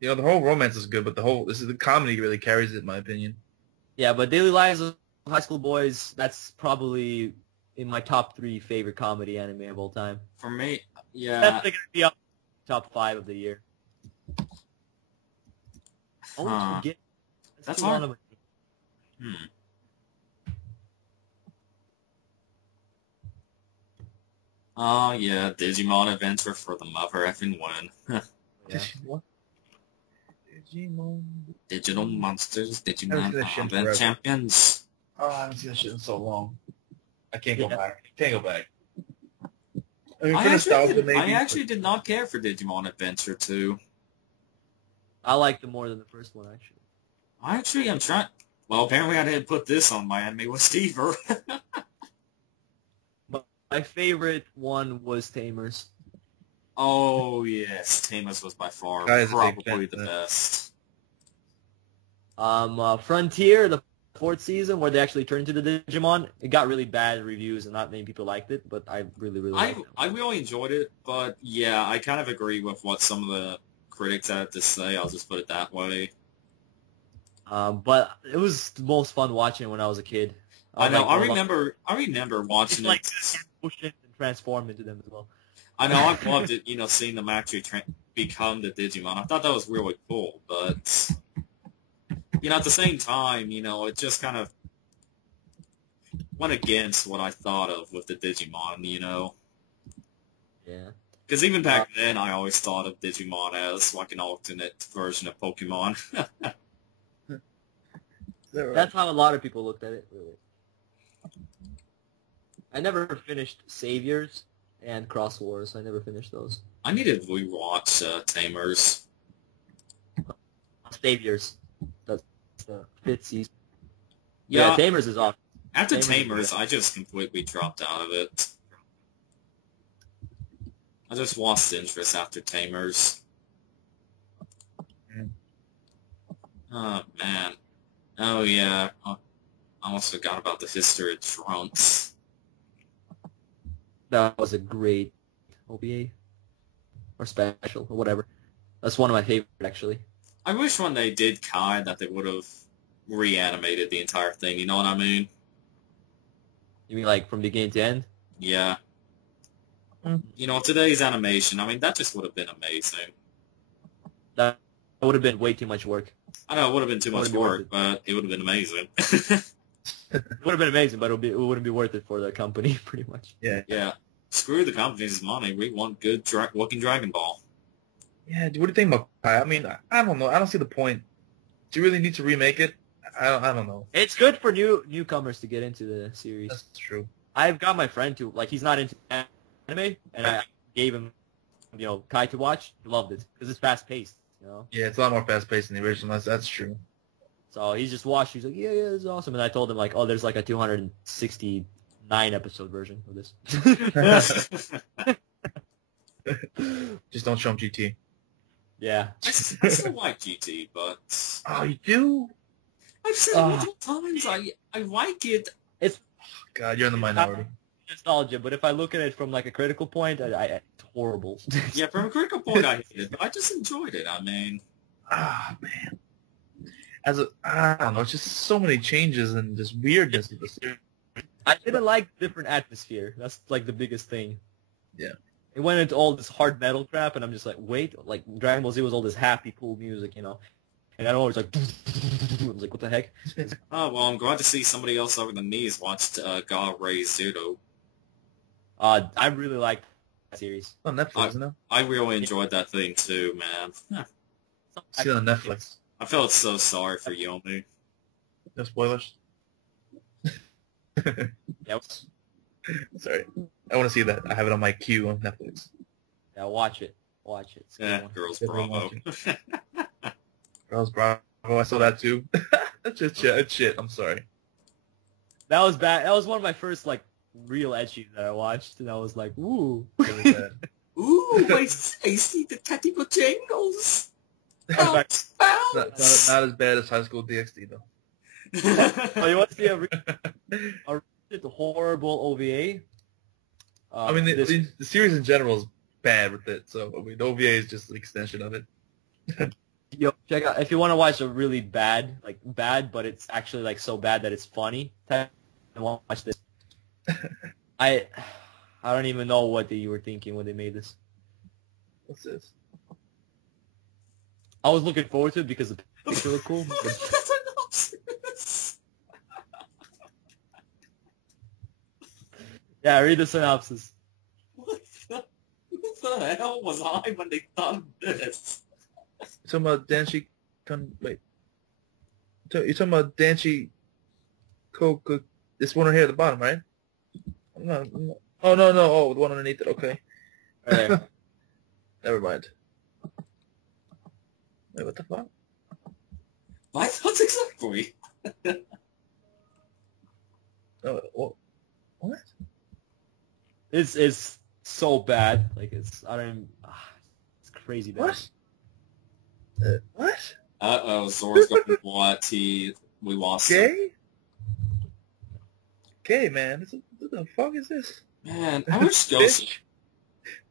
you know, the whole romance is good, but the comedy really carries it, in my opinion. Yeah, but Daily Lives of High School Boys, that's probably in my top 3 favorite comedy anime of all time. For me, yeah. That's going to be up top 5 of the year. Always forget. That's hard. Oh yeah, Digimon Adventure for the mother effing win. Yeah. What? Digimon. Digital Monsters, Digimon Advent Champions. Oh, I haven't seen that shit in so long. I can't go back. Can't go back. I mean, I actually did not care for Digimon Adventure 2. I liked it more than the first one, actually. I actually am trying... Well, apparently I didn't put this on my anime with Stever. But my favorite one was Tamers. Oh, yes. Tamers was by far probably the best. Frontier, the 4th season, where they actually turned into the Digimon, it got really bad reviews and not many people liked it, but I really liked it. I really enjoyed it, but yeah, I kind of agree with what some of the critics had to say. I'll just put it that way. But it was the most fun watching it when I was a kid. I know. I remember watching it. Like and transform into them as well. I know. I loved it. You know, seeing them actually become the Digimon. I thought that was really cool. But you know, at the same time, you know, it just kind of went against what I thought of with the Digimon. You know. Yeah. Because even back then, I always thought of Digimon as like an alternate version of Pokemon. That's how a lot of people looked at it, really. I never finished Saviors and Cross Wars. I never finished those. I need to rewatch Tamers. Saviors. That's the 5th season. Yeah, Yeah, Tamers is awesome. after Tamers is Tamers, good. I just completely dropped out of it. I just lost interest after Tamers. Mm. Oh, man. Oh, yeah. I almost forgot about the history of Trunks. That was a great OVA. Or special, or whatever. That's one of my favorite, actually. I wish when they did Kai that they would have reanimated the entire thing, you know what I mean? You mean like from beginning to end? Yeah. Mm. You know, today's animation, I mean, that just would have been amazing. That would have been way too much work. I know it would have been too much Wouldn't be worth work, it. but it would have been amazing. It would have been amazing, but it wouldn't be worth it for the company, pretty much. Yeah. Yeah. Screw the company's money. We want good looking Dragon Ball. Yeah, dude, what do you think about Kai? I mean, I don't know. I don't see the point. Do you really need to remake it? I don't know. It's good for newcomers to get into the series. That's true. I've got my friend to, like, he's not into anime, and I gave him, Kai to watch. He loved it, because it's fast-paced, Yeah, it's a lot more fast-paced than the original. That's true. So he just watched, he's like, yeah, this is awesome. And I told him, like, oh, there's like a 269-episode version of this. Just don't show him GT. Yeah. I still like GT, but Oh, you do? I've said multiple times I like it. God, you're in the minority. Nostalgia, but if I look at it from, like, a critical point, it's horrible. Yeah, from a critical point I hate it, but I just enjoyed it. I mean, Man. I don't know, it's just so many changes and just weirdness with the series. I didn't like different atmosphere. That's, like, the biggest thing. Yeah. It went into all this hard metal crap, and I'm just like, wait, like, Dragon Ball Z was all this happy, cool music, And I don't know, it's like, I was like, what the heck? oh, well, I'm glad to see somebody else other than me has watched God Raised Zero. I really liked that series. It's on Netflix, isn't it? I really enjoyed that thing too, man. See it on Netflix. I felt so sorry for Yomi. No spoilers. Yeah, Sorry. I want to see that. I have it on my queue on Netflix. yeah, watch it. Watch it. It's a good Yeah, one. Girls Everyone Bravo. Girls Bravo, I saw that too. That's just shit. I'm sorry. That was bad. That was one of my first, like, real ecchi that I watched, and I was like, ooh. It was bad. Ooh, I see the tactical jangles. Bounce, not as bad as High School DxD though. Oh, you want to see a horrible OVA? I mean, the series in general is bad with it, so I mean, the OVA is just an extension of it. Yo, check out if you want to watch a really bad, but it's actually like so bad that it's funny. Watch this. I don't even know what you were thinking when they made this. What's this? I was looking forward to it because the picture looked cool. But yeah, read the synopsis. What the hell was I when they thought of this? You're talking about Danshi... Wait. You're talking about Danshi... Coke... This one right here at the bottom, right? No. Oh, no. Oh, the one underneath it. Okay. Right. Never mind. Wait, what the fuck? My thoughts exactly. Oh, what? It's so bad. Like it's crazy bad. What? What? Uh-oh, Zora's going to what? We lost him. Gay? Gay, man. What the fuck is this? Man, I wish Joseph...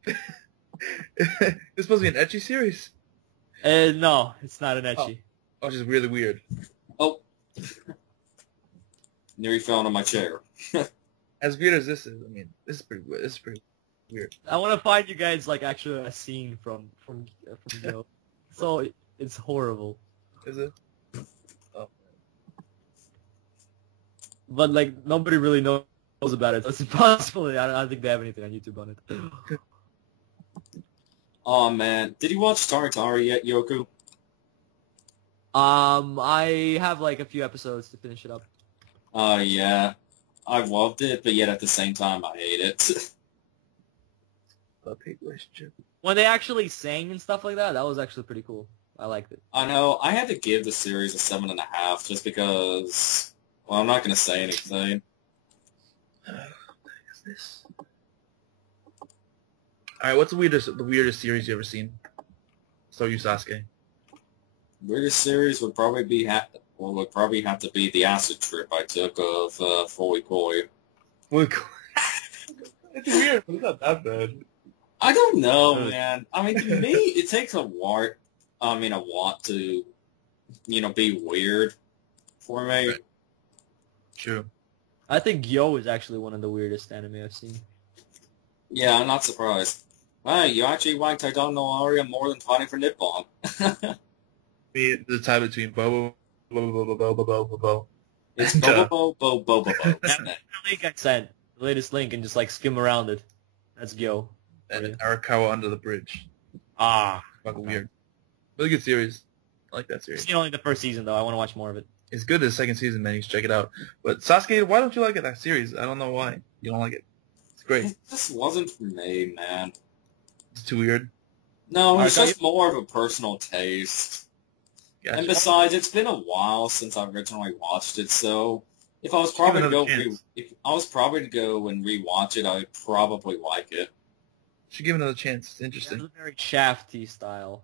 It's supposed to be an ecchi series. No, it's not an ecchi. Oh, it's just really weird. Oh. Nearly fell into my chair. As weird as this is, I mean, this is pretty weird. This is pretty weird. I want to find you guys like actually a scene from Joe. So it's horrible. Is it? Oh. But like nobody really knows about it. So it's impossible. I don't think they have anything on YouTube on it. Oh man, did you watch Taratari yet, Yoku? I have like a few episodes to finish it up. Yeah. I loved it, but yet at the same time I hate it. Love-hate relationship. When they actually sang and stuff like that, that was actually pretty cool. I liked it. I know, I had to give the series a 7.5 just because, well, I'm not going to say anything. What the heck is this? Alright, what's the weirdest series you ever seen? So you, Sasuke. Weirdest series would probably be would probably have to be the acid trip I took of Fully Koi. It's weird, but it's not that bad. I don't know, man. I mean, to me, it takes a lot to, be weird for me. Right. True. I think Yo is actually one of the weirdest anime I've seen. Yeah, I'm not surprised. Hey, you actually liked I don't know Aria more than fighting for Nippon. The tie between Bobo, Bobo. It's Bobo. That's the link I sent. The latest link, and just like skim around it. That's Yo. And Arakawa Under the Bridge. Ah. Fucking weird. Really good series. I like that series. I've seen only the first season, though. I want to watch more of it. It's good the second season, man. You should check it out. But Sasuke, why don't you like it, that series? I don't know why. You don't like it. It's great. It just wasn't for me, man. It's too weird. No, it's just more of a personal taste. Gotcha. And besides, it's been a while since I originally watched it, so if I was probably to go, if I was probably to go and rewatch it, I'd probably like it. Should give it another chance. It's interesting. It's a very Shafty style,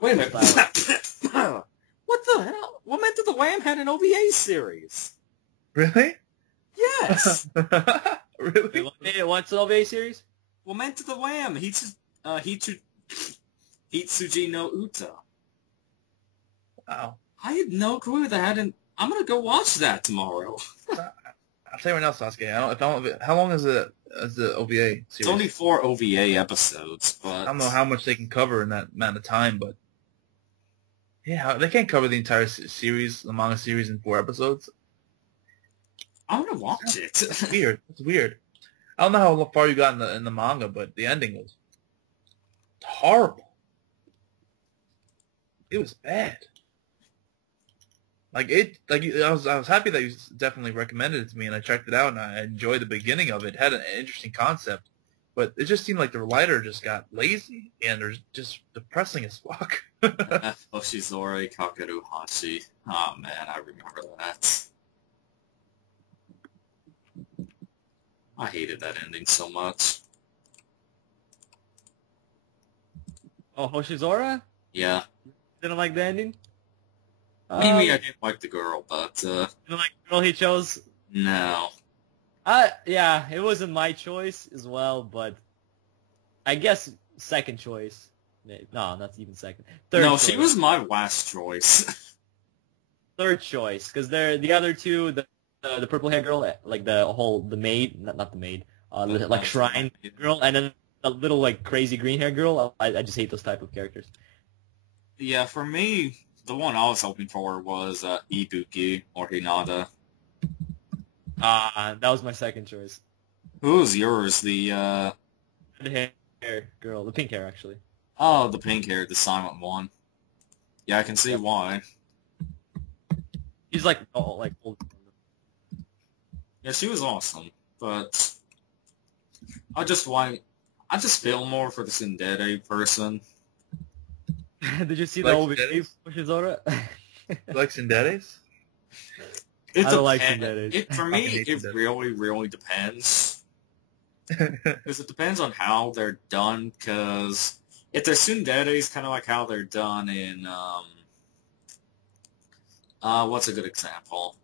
Wait a minute. What the hell? What meant that the Wham had an OVA series? Really? Yes. Really? What's the OVA series? What meant to the Wham? Hitsuji no Uta. Wow. I had no clue that hadn't. I'm gonna go watch that tomorrow. I'll tell you right now, Sasuke. How long is the OVA series? It's only 4 OVA episodes, but I don't know how much they can cover in that amount of time, but yeah, they can't cover the entire series, the manga series, in 4 episodes. I'm gonna watch it. It's weird. It's weird. I don't know how far you got in the manga, but the ending was horrible. It was bad. I was happy that you definitely recommended it to me, and I checked it out, and I enjoyed the beginning of it. It had an interesting concept, but it just seemed like the writer just got lazy, and they're just depressing as fuck. Oshizore Kakeru Hashi. Oh man, I remember that. I hated that ending so much. Oh, Hoshizora? Yeah. Didn't like the ending? Maybe I didn't like the girl, but Didn't like the girl he chose? no. Yeah, it wasn't my choice as well, but I guess second choice. No, not even second. Third No, choice. she was my last choice. Third choice, because they're the other two, the purple hair girl, like the maid, not the maid, like shrine girl, and then the little like crazy green hair girl. I just hate those type of characters. Yeah, for me, the one I was hoping for was Ibuki or Hinata. That was my second choice. Who was yours? The hair girl, the pink hair actually. Oh, the pink hair, the silent one. Yeah, I can see why. He's like old. Yeah, she was awesome, but I just feel more for the Tsundere person. Did you see Like the OVA for Shizora? Like Tsunderes? I don't like Tsunderes. For me, it really, really depends. Because it depends on how they're done, because if they're Tsunderes, kind of like how they're done in, what's a good example?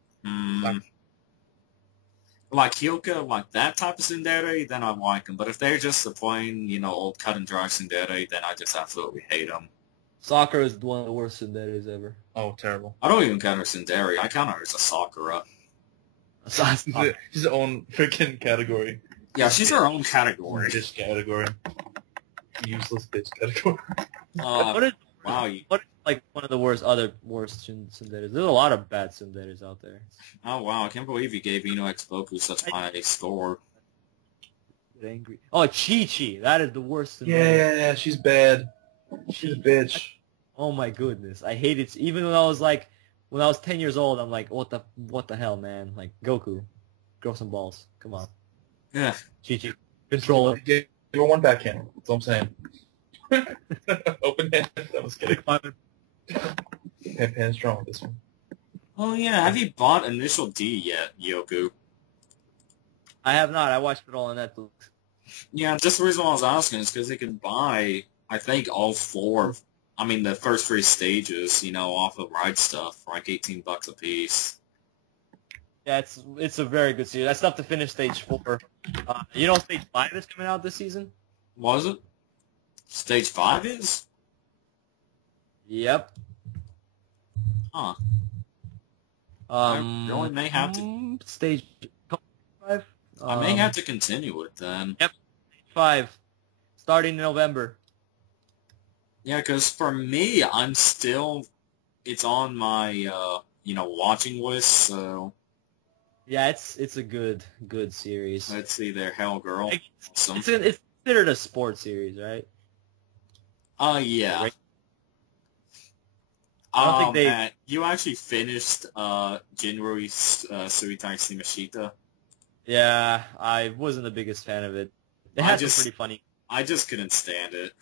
Like Hyoka, like that type of Tsundere, then I like them. But if they're just the plain, old cut and dry Tsundere, then I just absolutely hate them. Sakura is one of the worst Tsunderes ever. Oh, terrible. I don't even count her Tsundere. I count her as a Sakura. She's her own freaking category. Yeah, she's her own category. Bitch category. Useless bitch category. What is like one of the worst Tsunderes? There's a lot of bad Tsunderes out there. Oh wow, I can't believe you gave Ino X Boku such a high score. Get angry. Oh, Chi-Chi. That is the worst Tsundere. Yeah, she's bad. She's a bitch. Oh my goodness. I hate it. Even when I was 10 years old, I'm like, what the hell, man? Like, Goku. grow some balls. Come on. Yeah. Chi-Chi. Control it. Give her one backhand. That's what I'm saying. Open hand. I was kidding. Hand strong with this one. Oh yeah, have you bought Initial D yet, Yoku? I have not. I watched it all on Netflix. Yeah, just the reason why I was asking is because they can buy, I think, all four. I mean, the first three stages, off of Ride Stuff for like $18 a piece. Yeah, it's a very good series. I still have to finish stage 4. Stage 5 is coming out this season? Was it? Stage 5 is? Yep. Huh. I really may have to... Stage 5? I may have to continue it then. Yep. Stage 5. Starting in November. Yeah, because for me, it's on my, watching list, so... Yeah, it's a good series. Let's see there, Hell Girl. Awesome. It's considered a sports series, right? Yeah. Right. I don't think they... Matt, you actually finished Jinrui Suitai Shimashita? Yeah, I wasn't the biggest fan of it. It has some pretty funny... I just couldn't stand it.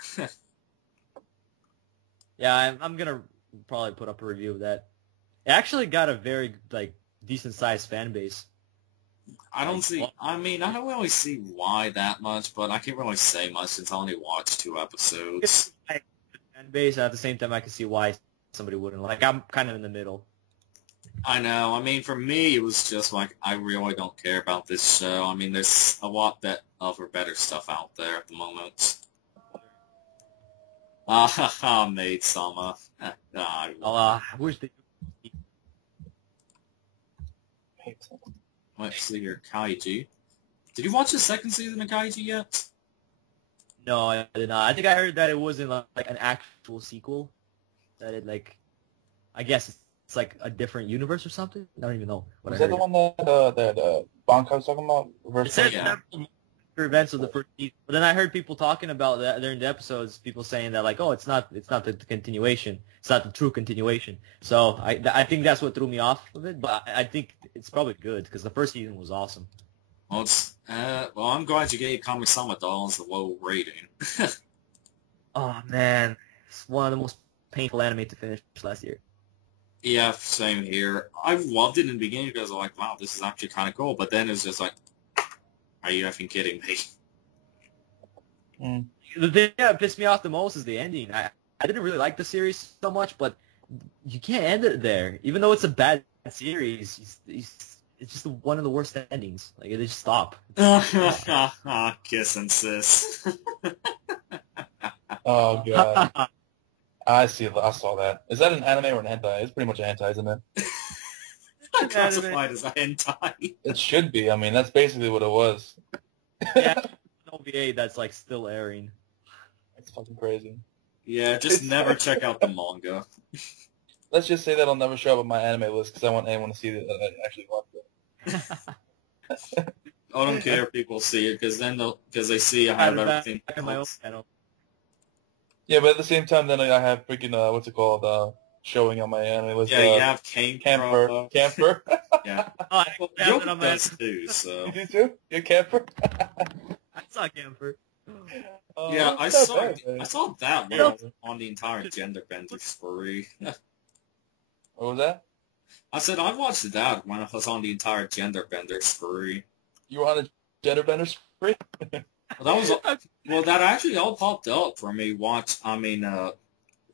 Yeah, I'm gonna probably put up a review of that. It actually got a very, decent-sized fan base. I don't really see why that much, but I can't really say much since I only watched 2 episodes. Fan base, and at the same time, I can see why somebody wouldn't like. I'm kind of in the middle. I know. I mean, for me, it was just like, I really don't care about this show. I mean, there's a lot other better stuff out there at the moment. Maid-sama. I wish they... Let's see here, Kaiji. Did you watch the second season of Kaiji yet? No, I did not. I think I heard that it wasn't like an actual sequel. That it I guess it's like a different universe or something. I don't even know. Was that the one that Bankai was talking about? It said several events of the first season, but then I heard people talking about that during the episodes. People saying that it's not the continuation. It's not the true continuation. So I think that's what threw me off of it. But I think it's probably good because the first season was awesome. Well, I'm glad you gave Kami-sama Dolls a low rating. Oh man, it's one of the most painful anime to finish last year. Yeah, same here. I loved it in the beginning because I'm like, wow, this is actually kind of cool. But then it's just like, are you effing kidding me? The thing that pissed me off the most is the ending. I didn't really like the series so much, but you can't end it there. Even though it's a bad series, it's just one of the worst endings. Like, it just stop. Kiss and sis. Oh, God. I saw that. Is that an anime or an hentai? It's pretty much an hentai, isn't it? Classified as a hentai. It should be. I mean, that's basically what it was. Yeah, an OVA that's, still airing. It's fucking crazy. Yeah, just never check out the manga. Let's just say that I'll never show up on my anime list because I want anyone to see that I actually watched it. I don't care if people see it because they see I have everything. On my own channel. Yeah, but at the same time, then I have freaking what's it called? Showing on my anime list. Yeah, you have Camper. Camper. Yeah. Oh, I have it on my... does too, so. You do too? You're Camper? I saw Camper. Yeah, I saw that one on the entire gender bender spree. What was that? I said I watched that when I was on the entire gender bender spree. You were on a gender bender spree? That actually all popped up for me. Why do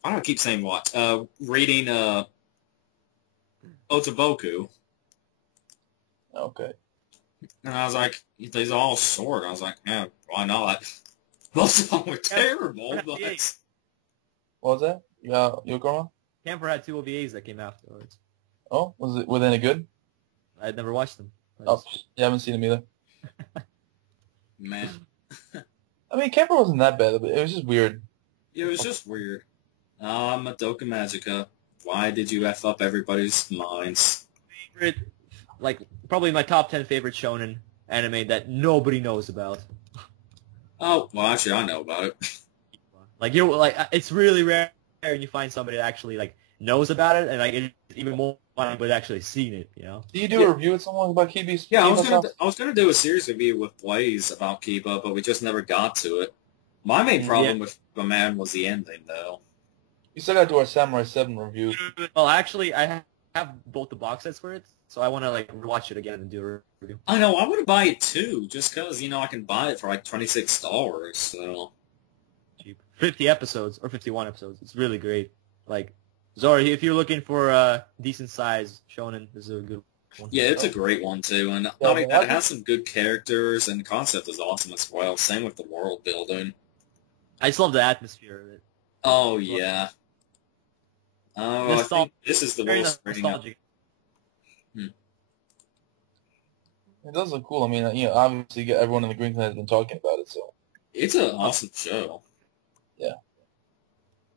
I keep saying watch? Reading Otoboku. Okay. And I was like, these are all short. I was like, yeah, why not? Most of them were terrible, but... What was that? Yeah, Yokurama? Camper had 2 OVAs that came afterwards. Oh, were they any good? I'd never watched them. Oh, you haven't seen them either? Man. I mean, Camper wasn't that bad, but it was just weird. It was just weird. Madoka Magica. Why did you F up everybody's minds? Favorite, probably my top 10 favorite shonen anime that nobody knows about. Oh, well, actually, I know about it. It's really rare when you find somebody that actually, knows about it, and, it's even more but actually seen it, you know? Do you do a review with someone about Kibi's? Yeah, Kiba I was gonna do a series review with Blaze about Kiba, but we just never got to it. My main problem with the man was the ending, though. You still got to do our Samurai 7 review. Well, actually, I have both the box sets for it, so I want to like watch it again and do a review. I know, I want to buy it too, just because, I can buy it for like $26, so... Cheap. 50 episodes, or 51 episodes. It's really great. Like, Zoro, if you're looking for a decent size shonen, this is a good one. Yeah, it's a great one too, and it has some good characters, and the concept is awesome as well. Same with the world building. I just love the atmosphere of it. Oh, yeah. Oh, I think this is the most nostalgic. It does look cool. I mean, obviously everyone in the Green Clan has been talking about it, so. It's an awesome show. Yeah.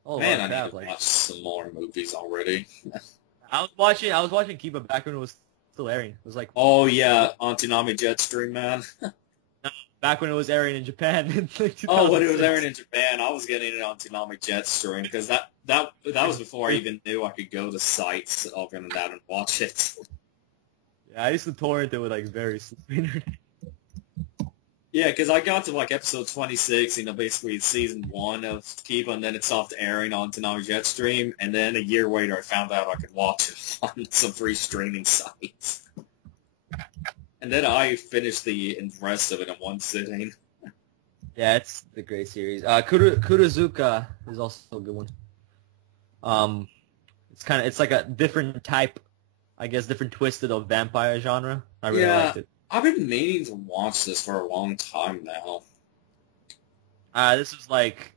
Oh, man, I need to watch some more movies already. I was watching Kiba back when it was still airing. It was like... Oh, yeah, on Toonami Jetstream, man. Back when it was airing in Japan. In like when it was airing in Japan, I was getting it on Toonami Jetstream, because that was before I even knew I could go to sites over and that and watch it. Yeah, I used to torrent it with like very slow internet. Yeah, because I got to like episode 26, basically season 1 of Kiba, and then it stopped airing on Toonami Jetstream, and then a year later I found out I could watch it on some free streaming sites. And then I finished the rest of it in one sitting. Yeah, it's a great series. Kurozuka is also a good one. It's like a different type, I guess, different twisted of vampire genre. I really liked it. I've been meaning to watch this for a long time now. This was like,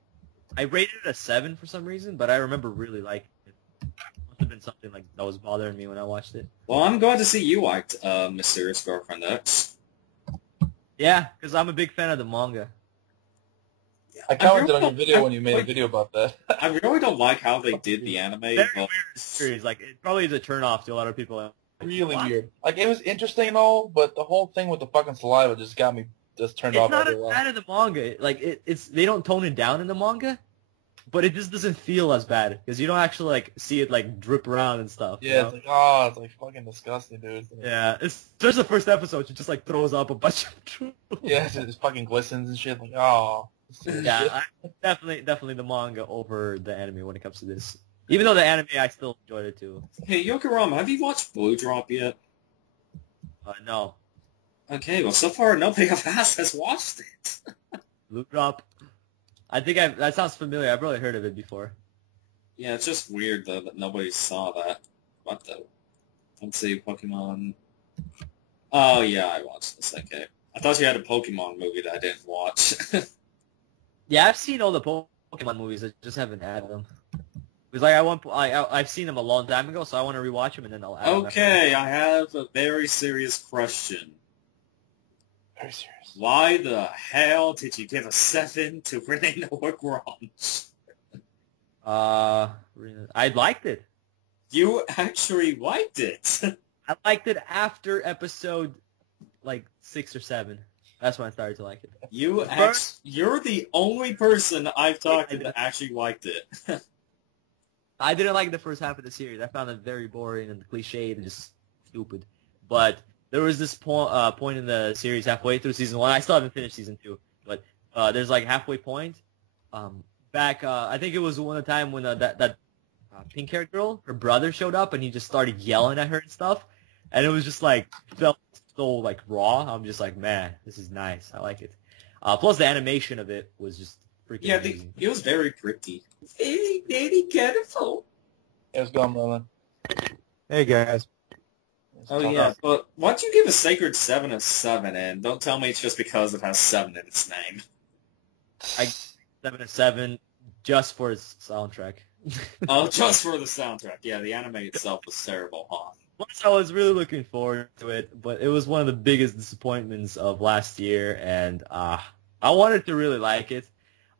I rated it a 7 for some reason, but I remember really liking it. Must have been something like that was bothering me when I watched it. Well, I'm glad to see you liked Mysterious Girlfriend X. Yeah, because I'm a big fan of the manga. I commented on your video when you made a video about that. I really don't like how they did the anime. Very weird series. Like, it probably is a turnoff to a lot of people. Really weird. Like, it was interesting and all, but the whole thing with the fucking saliva just got me turned off. It's not as bad in the manga. Like, they don't tone it down in the manga, but it just doesn't feel as bad because you don't actually like see it like drip around and stuff. Yeah, it's like fucking disgusting, dude. Yeah, it's just the first episode. She just like throws up a bunch of drool. Yeah, it fucking glistens and shit. Like, oh. Yeah, definitely the manga over the anime when it comes to this. Even though the anime, I still enjoyed it too. Hey, Yokurama, have you watched Blue Drop yet? No. Okay, well, so far nobody I've asked has watched it. Blue Drop. I think that sounds familiar. I've probably heard of it before. Yeah, it's just weird though that nobody saw that. What the? Let's see, Pokemon. Oh yeah, I watched this. Okay, I thought you had a Pokemon movie that I didn't watch. Yeah, I've seen all the Pokemon movies. I just haven't added them. Because like I've seen them a long time ago, so I want to rewatch them and then I'll add them. Okay, I have a very serious question. Very serious. Why the hell did you give a 7 to Renee No Workrams? I liked it. You actually liked it. I liked it after episode like 6 or 7. That's when I started to like it. You're the only person I've talked to that actually liked it. I didn't like the first half of the series. I found it very boring and cliched and just stupid. But there was this point in the series halfway through season 1. I still haven't finished season 2, but there's like halfway point. I think it was one of the time when that pink-haired girl, her brother showed up and he just started yelling at her and stuff, and it was just like felt so like raw. I'm just like, man, this is nice. I like it. Plus the animation of it was just freaking amazing. It was very pretty. Very, very beautiful. Hey, what's going on, Merlin? Hey guys. Oh yeah, but why'd you give a Sacred 7 a 7? And don't tell me it's just because it has 7 in its name. I 7 a 7 just for its soundtrack. Oh, just for the soundtrack. Yeah, the anime itself was terrible, huh? Plus, I was really looking forward to it, but it was one of the biggest disappointments of last year, and I wanted to really like it.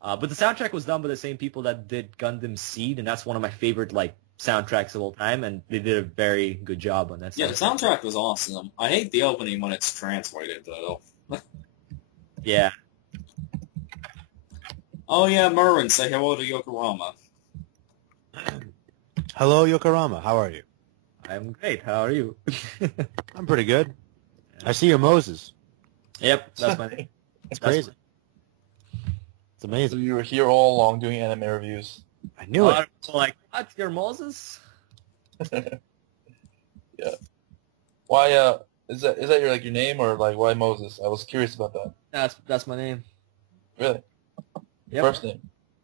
But the soundtrack was done by the same people that did Gundam Seed, and that's one of my favorite soundtracks of all time, and they did a very good job on that. Yeah, the soundtrack was awesome. I hate the opening when it's translated, though. Yeah. Oh yeah, Merlin, say hello to Yokurama. Hello, Yokurama. How are you? I'm great. How are you? I'm pretty good. I see you're Moses. Yep, that's my name. It's crazy. It's So amazing. you were here all along doing anime reviews. I A knew lot it. of people are like, what? You're Moses? Yeah. Why? Is that your your name or like why Moses? I was curious about that. That's my name. Really? Yep. First name.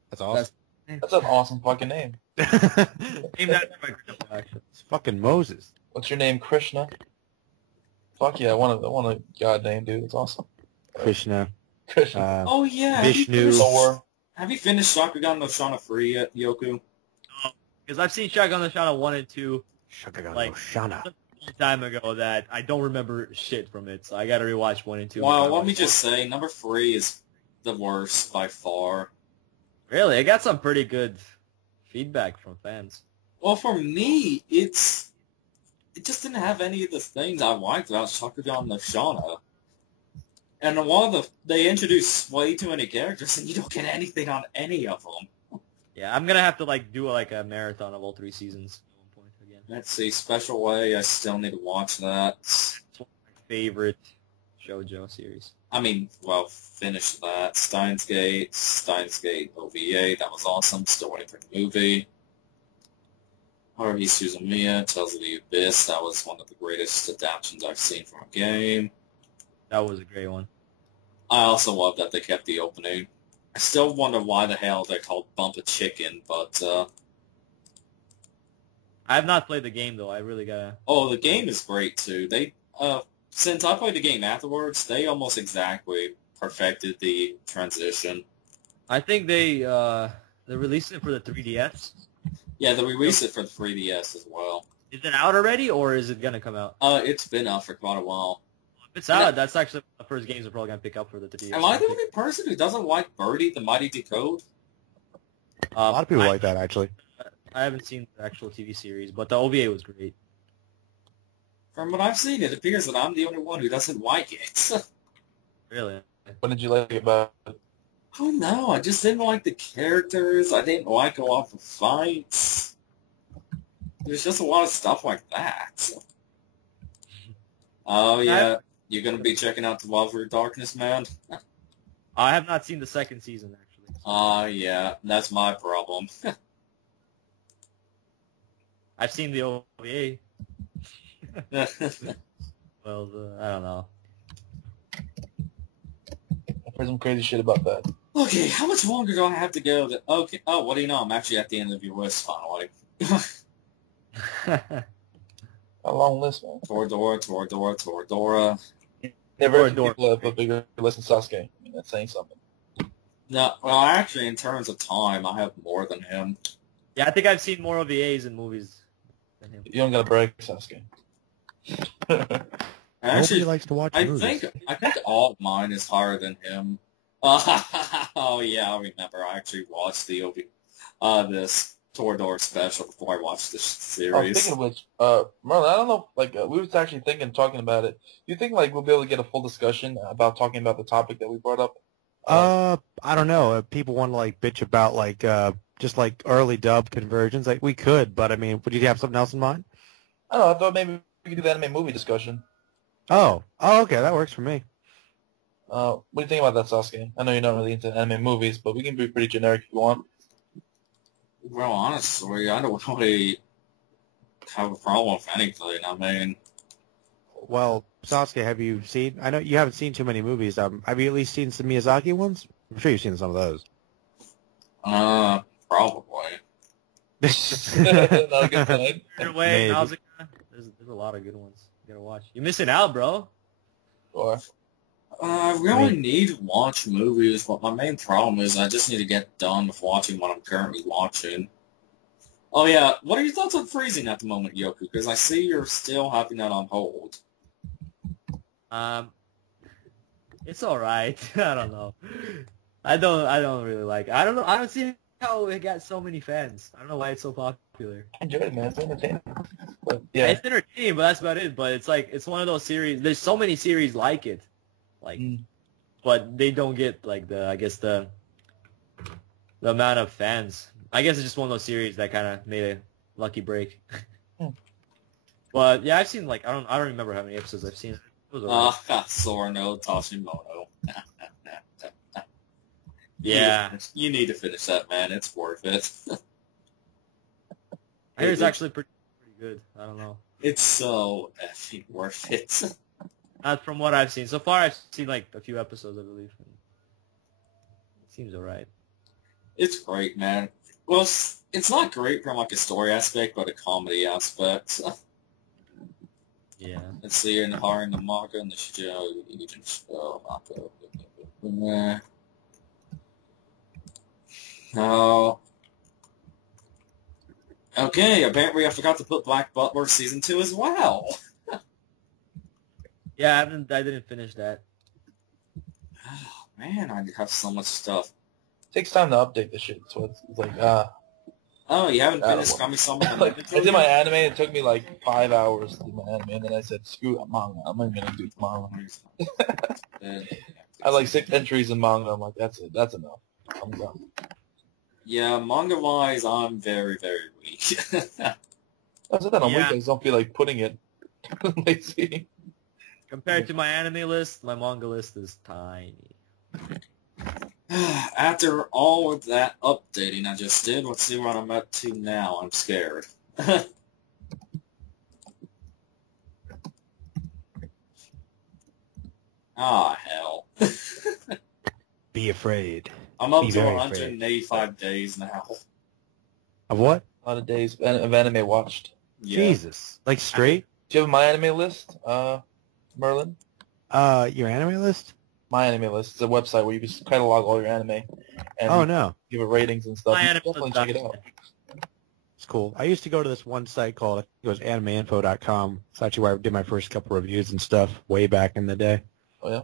That's awesome. That's an awesome fucking name. Named after my grandpa, actually. It's fucking Moses. What's your name, Krishna? Fuck yeah, I want a god name, dude. It's awesome. Krishna. Krishna. Oh yeah, Vishnu. Thor. Have you finished Shakugan no Shana Free yet, Yoku? Because I've seen Shotgun the Shadow 1 and 2 Shakagan Like- Shana. a long time ago that I don't remember shit from it, so I gotta rewatch 1 and 2. Well, let me just say, number 3 is the worst by far. Really? It got some pretty good feedback from fans. Well, for me, it just didn't have any of the things I liked about Shakugan no Shana. And they introduced way too many characters, and you don't get anything on any of them. Yeah, I'm gonna have to do a marathon of all 3 seasons at one point again. Let's see, Special Way, I still need to watch that. It's one of my favorite shoujo series. I mean, well, finish that. Steins Gate OVA, that was awesome. Still waiting for the movie. Haruhi Suzumiya, Tales of the Abyss, that was one of the greatest adaptations I've seen from a game. That was a great one. I also love that they kept the opening. I still wonder why the hell they're called Bump a Chicken, but, I have not played the game though. I really gotta. oh, the game is great too. They, since I played the game afterwards, they almost exactly perfected the transition. I think they released it for the 3DS. Yeah, they released it for the 3DS as well. Is it out already, or is it gonna come out? It's been out for quite a while. If it's out, that's actually the first games we're probably gonna pick up for the 3DS. Am I the only person who doesn't like Birdie the Mighty Decode? A lot of people like that, actually. I haven't seen the actual TV series, but the OVA was great. From what I've seen, it appears that I'm the only one who doesn't like it. Really? What did you like about it? Oh no, I just didn't like the characters. I didn't like a lot of the fights. There's just a lot of stuff like that. Oh yeah, you're gonna be checking out the Wild for Darkness, man? I have not seen the second season actually. Yeah, that's my problem. I've seen the OVA. Well, I don't know. I've heard some crazy shit about that. Okay, how much longer do I have to go? Okay, oh, what do you know? I'm actually at the end of your list, finally. A long list, man. Toradora. Never Toradora. people have a bigger list than Sasuke. I mean, that's saying something. No, well, actually, in terms of time, I have more than him. Yeah, I think I've seen more OVAs and movies than him. You don't gotta brag, Sasuke. Actually, Nobody likes to watch I movies. think all of mine is higher than him. Oh yeah, I remember. I actually watched the this Toradora special before I watched this series. Speaking of which, Merlin, I don't know, we were actually talking about it. Do you think, we'll be able to get a full discussion about talking about the topic that we brought up? I don't know. People want to bitch about just early dub conversions. We could, but I mean, would you have something else in mind? I don't know, I thought maybe we could do the anime movie discussion. Oh, okay, that works for me. What do you think about that, Sasuke? I know you're not really into anime movies, but we can be pretty generic if you want. Well, honestly, I don't really have a problem with anything. I mean, Well, Sasuke, have you seen? I know you haven't seen too many movies. Have you at least seen some Miyazaki ones? I'm sure you've seen some of those. probably. Not a good point. Either way, Maybe. Nausicaa, there's a lot of good ones you gotta watch. You're missing out, bro. Or, I really need to watch movies, but my main problem is I just need to get done with watching what I'm currently watching. Oh yeah, what are your thoughts on freezing at the moment, Yoku? Because I see you're still having that on hold. It's alright. I don't know. I don't really like it. I don't know. I don't see how it got so many fans. I don't know why it's so popular. I enjoy it, man. It's entertaining. But, yeah. It's entertaining, but that's about it. But it's one of those series. There's so many series like it, but they don't get the amount of fans. I guess it's just one of those series that kind of made a lucky break. But yeah, I've seen like I don't remember how many episodes I've seen. It was alright. Sorno Tashimono. Yeah, You need to finish that, man. It's worth it. I hear it's actually pretty good. I don't know. It's so effing worth it. From what I've seen so far, I've seen like a few episodes, I believe. It seems alright. It's great, man. Well, it's not great from like a story aspect, but a comedy aspect. Yeah. Let's see here in the manga and the show. Oh. Okay, apparently I forgot to put Black Butler Season 2 as well. Yeah, I didn't finish that. Oh, man, I have so much stuff. It takes time to update this shit, so it's like, Oh, you haven't finished Kami-sama? like, I did my anime, it took me like 5 hours to do my anime, and then I said, screw it, manga, I'm not gonna do manga. I had like 6 entries in manga, I'm like, that's it, that's enough. I'm done. Yeah, manga-wise, I'm very, very weak. I said that on week, I just don't feel like putting it. Lazy. Compared to my anime list, my manga list is tiny. After all of that updating I just did, let's see what I'm up to now. I'm scared. Ah, hell. Be afraid. I'm up Be to very 185 days now. Of what? A lot of days of anime watched. Yeah. Jesus. Like straight? Do you have my anime list, Merlin? Your anime list? My anime list is a website where you can just catalog all your anime and Oh, no. give it ratings and stuff. My You anime should definitely list check it document. out. It's cool. I used to go to this one site called, I think it was animeinfo.com. It's actually where I did my first couple reviews and stuff way back in the day. Oh, yeah?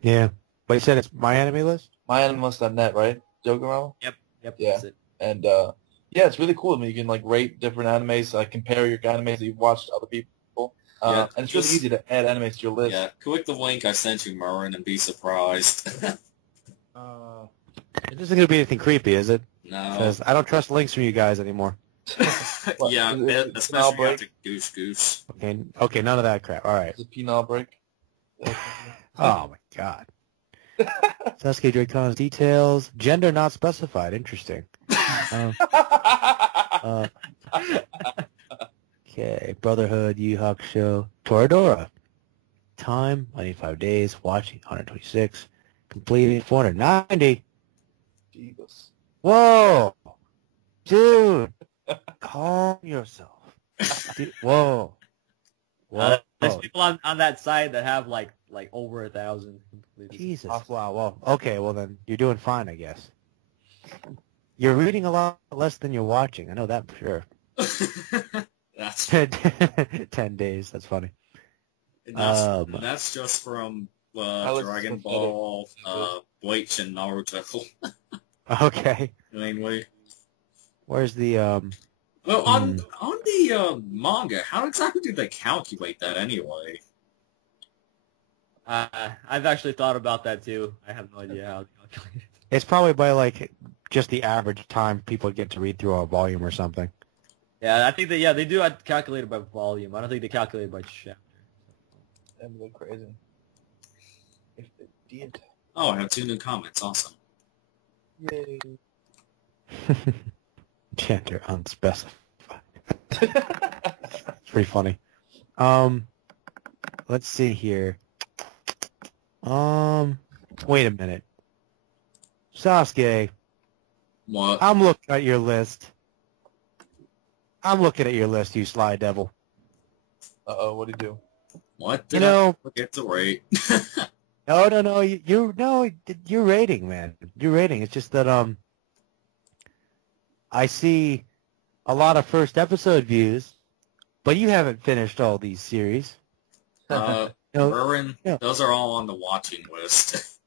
Yeah. But you said it's my anime list? MyAnimeList.net, right? Yokurama? Yep, Yeah. that's it. And, yeah, it's really cool. I mean, you can, like, rate different animes, compare your animes that you've watched to other people. Yeah, and it's really easy to add animes to your list. Yeah, click the link I sent you, Merlin, and be surprised. It isn't going to be anything creepy, is it? No. Because I don't trust links from you guys anymore. What, Yeah, is it especially penile after Goose. Okay, none of that crap. All right. Is it penile break? Oh, my God. Sasuke details. Gender not specified. Interesting. Okay, Brotherhood, Yu Hakusho, Toradora. Time, 95 days. Watching, 126. Completed, 490. Jesus. Whoa! Dude! Calm yourself. Dude, whoa. There's people on that site that have like over 1,000 completed. Jesus. Wow, well, okay, well then, you're doing fine, I guess. You're reading a lot less than you're watching. I know that for sure. That's 10 days. That's funny. that's just from Dragon pathetic. Ball, Bleach, and Naruto. Okay. Mainly. Where's the Well, on the manga, how exactly do they calculate that anyway? I've actually thought about that too. I have no idea how to calculate it. It's probably by like just the average time people get to read through a volume or something. Yeah, I think they do have to calculate it by volume. I don't think they calculate it by chapter. That'd be crazy. If they did. Oh, I have 2 new comments. Awesome. Yay. Gender unspecified. It's pretty funny. Let's see here. Wait a minute. Sasuke, What? I'm looking at your list. You sly devil. Uh-oh, what'd he do? What? You Did know- I forget to rate? No. You're rating, man. You're rating. It's just that I see a lot of first episode views, but you haven't finished all these series. No. Merlin, Yeah. those are all on the watching list.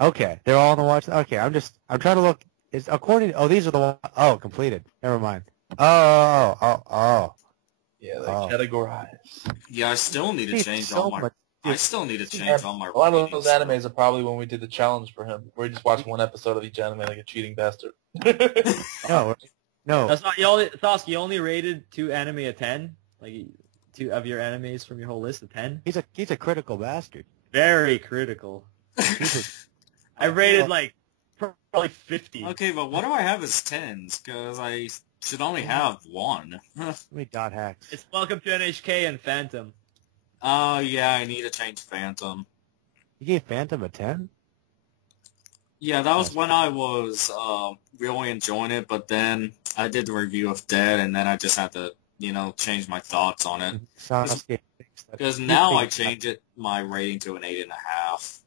Okay, they're all on the watch. Okay, I'm trying to look. Is according. Oh, these are the one. Oh, completed. Never mind. Oh. Yeah, they Oh. categorize. Yeah, I still need to It's change so all my... much- I still need to change all my A lot of ratings. those animes are probably when we did the challenge for him, where he just watched one episode of each anime like a cheating bastard. No. That's not you only Sasuke. You only rated 2 anime a 10. Like of your animes from your whole list, a 10? He's a critical bastard. Very critical. I rated like probably 50. Okay, but what do I have as 10s? Because I should only have one. Let me dot hacks. It's Welcome to NHK and Phantom. Oh, yeah, I need to change Phantom. You gave Phantom a 10? Yeah, that was when I was really enjoying it, but then I did the review of Dead, and then I just had to, change my thoughts on it. Sasuke. Because now I change my rating to an 8.5.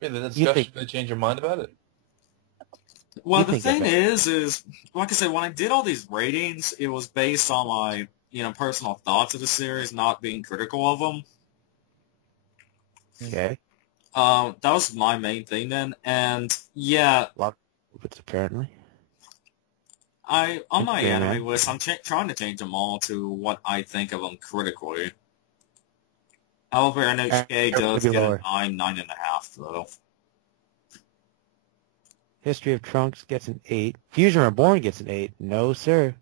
Yeah, the discussion going to change your mind about it? Well, the thing is, like I said, when I did all these ratings, it was based on my, personal thoughts of the series, not being critical of them. Okay. That was my main thing then, and yeah. Apparently. On my anime list, I'm trying to change them all to what I think of them critically. However, NHK does get a 9.5 though. History of Trunks gets an 8. Fusion Reborn gets an 8. No, sir.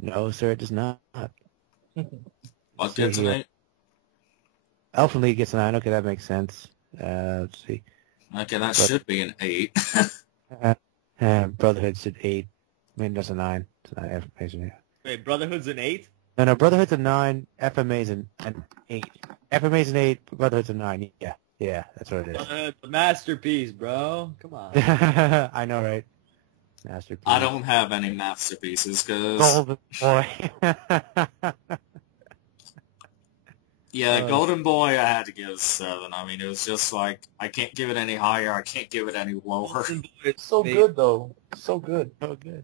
No, sir, it does not. What gets an 8? Elfen Lied gets a 9. Okay, that makes sense. Let's see. Okay, that should be an 8. Brotherhood's an 8. I mean, that's a 9. It's not Affirmation. Wait, Brotherhood's an 8? No, Brotherhood's a 9. FMA's an 8. FMA's an 8. Brotherhood's a 9. Yeah, that's what it is. It's a masterpiece, bro. Come on. I know, right? Masterpiece. I don't have any masterpieces, because... Golden Boy. Yeah, Golden Boy I had to give a 7. I mean, it was just like, I can't give it any higher, I can't give it any lower. It's so good, though. It's so good. So good.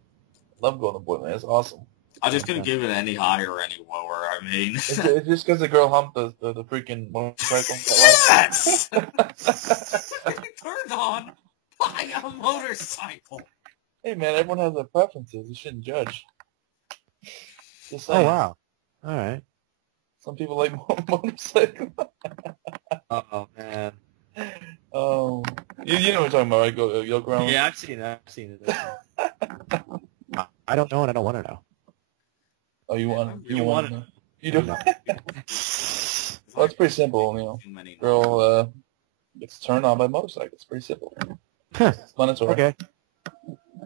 Love Golden Boy, man. It's awesome. I just couldn't give it any higher or any lower, I mean. It's just because the girl humped the freaking motorcycle. Yes! Turned on by a motorcycle. Hey, man, everyone has their preferences. You shouldn't judge. Just Oh, saying. wow. All right. Some people like motorcycles. Oh, man. Oh. You know what I'm talking about, right? Yokurama? Yeah, I've seen it. I don't know and I don't want to know. Oh, you want to know? You do? No. Well, it's pretty simple, Girl gets turned on by motorcycles. It's pretty simple. It's fun, it's alright. Okay.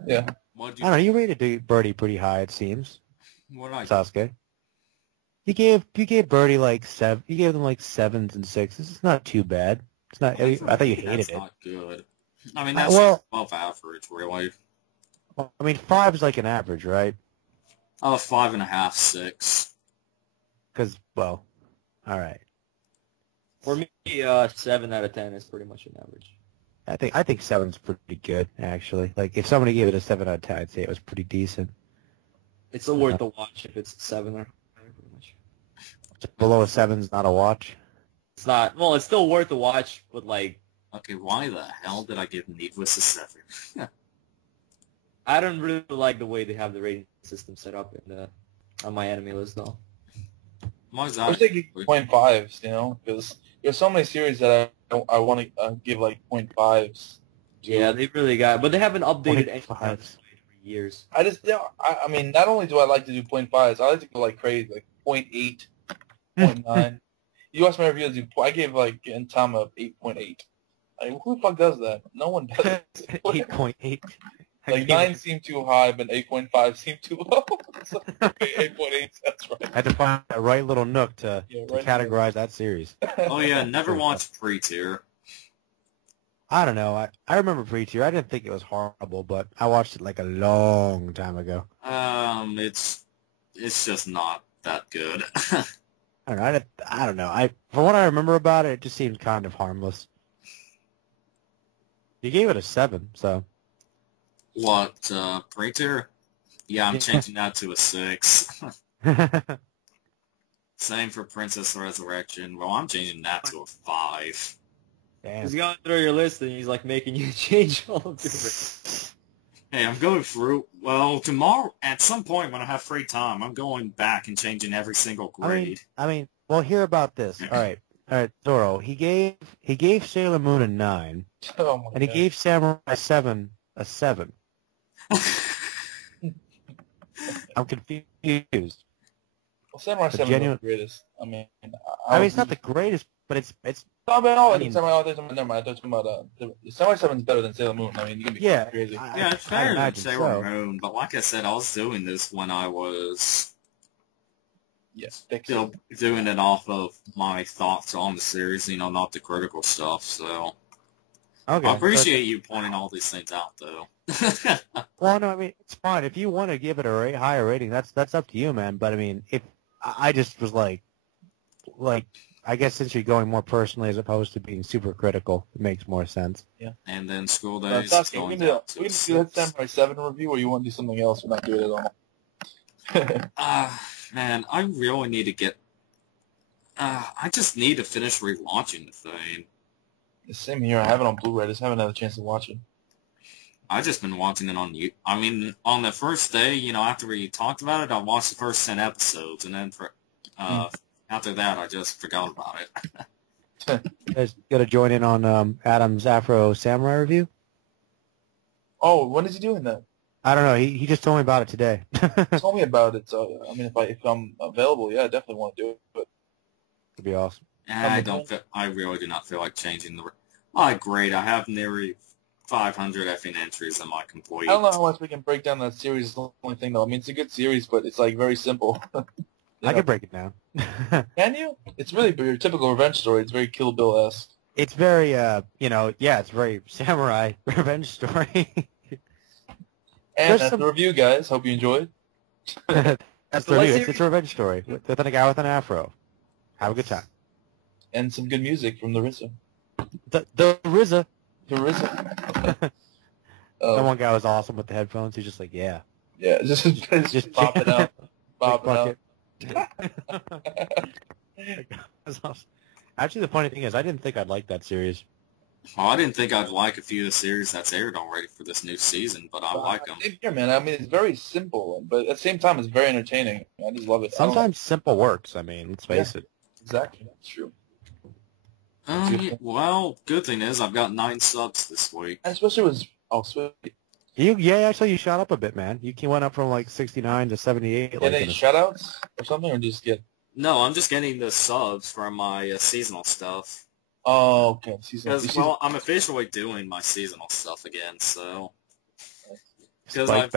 Yeah. I don't know. You rated Birdie pretty high, it seems. What did I Sasuke. You gave Birdie like 7. You gave them like 7s and 6s. It's not too bad. It's not. I thought you hated That's it. not good. I mean, that's above average, really. Well, I mean, 5 is like an average, right? 5.5, 6. Because, well, all right. For me, 7 out of 10 is pretty much an average. I think 7's pretty good, actually. Like, if somebody gave it a 7 out of 10, I'd say it was pretty decent. It's still worth the watch if it's 7 or pretty much. Below a 7's not a watch. It's not. Well, it's still worth the watch, but like. Okay, why the hell did I give Needless a 7? I don't really like the way they have the rating system set up on my anime list, though. Why is I that? was thinking 0.5s, because there's so many series that I want to give like 0.5s. Yeah, they really got, but they haven't updated any of them for years. I just, I mean, not only do I like to do 0.5s, I like to go like crazy, like 0.8, 0.9. You watch my reviews, I gave like Gintama 8.8. I mean, who the fuck does that? No one does. 8.8. Like 9 seemed too high, but 8.5 seemed too low. So, okay, 8.8, that's right. I had to find that right little nook to right categorize that series. Oh yeah, never watched Pre-Tier. I don't know. I remember Pre-Tier. I didn't think it was horrible, but I watched it like a long time ago. It's just not that good. I don't know. I don't know. From what I remember about it, it just seemed kind of harmless. You gave it a 7, so. What, Pre-Tier? Yeah, I'm changing that to a 6. Same for Princess Resurrection. Well, I'm changing that to a 5. Damn. He's going through your list and he's like making you change all of different. Hey, I'm going through. Well, tomorrow, at some point when I have free time, I'm going back and changing every single grade. I mean, well, hear about this. All right, Zoro. He gave Sailor Moon a 9, and he gave Samurai 7 a 7. I'm confused. Samurai 7 is genuine- not the greatest. I mean, it's not the greatest, but it's No, but no, I mean- Samurai, never mind. I thought you were talking about Samurai 7 is better than Sailor Moon. I mean, you can be crazy. Yeah, it's I better than imagine Sailor so. Moon, but like I said, I was doing this when I was Yes, still doing it off of my thoughts on the series, not the critical stuff, so... Okay. I appreciate you pointing all these things out, though. Well, no, I mean, it's fine. If you want to give it a higher rating, that's up to you, man. But I mean, if I just was like, I guess since you're going more personally as opposed to being super critical, it makes more sense. Yeah. And then School Days Sasuke, going we down can do to that Samurai 7 review, or you want to do something else? We're not doing it at all. Man, I really need to get... I just need to finish rewatching the thing. Same here. I have it on Blu-ray. I just haven't had a chance to watch it. I just been watching it on YouTube. I mean, on the first day, after we talked about it, I watched the first 10 episodes, and then after that, I just forgot about it. You guys got to join in on Adam's Afro Samurai review? Oh, when is he doing that? I don't know. He just told me about it today. He told me about it. So I mean, if I'm available, yeah, I definitely want to do it. But It'd be awesome. I really do not feel like changing the... great. I have nearly 500 effing entries in my complete... I don't know how much we can break down that series. Is the only thing, though. I mean, it's a good series, but it's like very simple. I can break it down. Can you? It's really your typical revenge story. It's very Kill Bill-esque. It's very, it's very samurai revenge story. And that's the review, guys. Hope you enjoyed. That's the review. It's a revenge story with a guy with an afro. Have a good time. And some good music from the RZA. The RZA. The RZA. The one guy was awesome with the headphones. He's just like, yeah. Yeah, just pop it out. Pop it out. That's awesome. Actually, the funny thing is, I didn't think I'd like that series. Well, I didn't think I'd like a few of the series that's aired already for this new season, but I like them. Yeah, man. I mean, it's very simple, but at the same time, it's very entertaining. I just love it. Sometimes simple works. I mean, let's face it. Exactly. That's true. Well, good thing is I've got 9 subs this week. And especially with... Oh, sweet. Actually, you shot up a bit, man. You went up from like 69 to 78. Get any shout-outs or something, or just get... No, I'm just getting the subs from my seasonal stuff. Oh, okay. Because, I'm officially doing my seasonal stuff again, so... You're like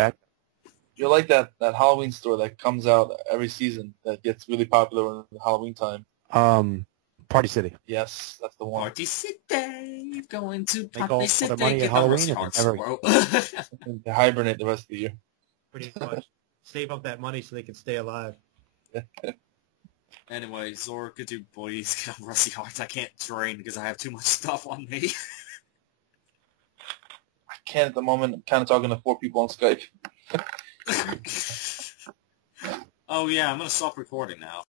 that Halloween store that comes out every season that gets really popular in Halloween time. Party City. Yes, that's the one. Party City, going to Make all Party the City, money at give Halloween us and hearts, never- bro. They hibernate the rest of the year. Pretty much. Save up that money so they can stay alive. Anyway, Zora, could you please get on Rusty Hearts? I can't drain because I have too much stuff on me. I can't at the moment. I'm kind of talking to 4 people on Skype. Oh yeah, I'm going to stop recording now.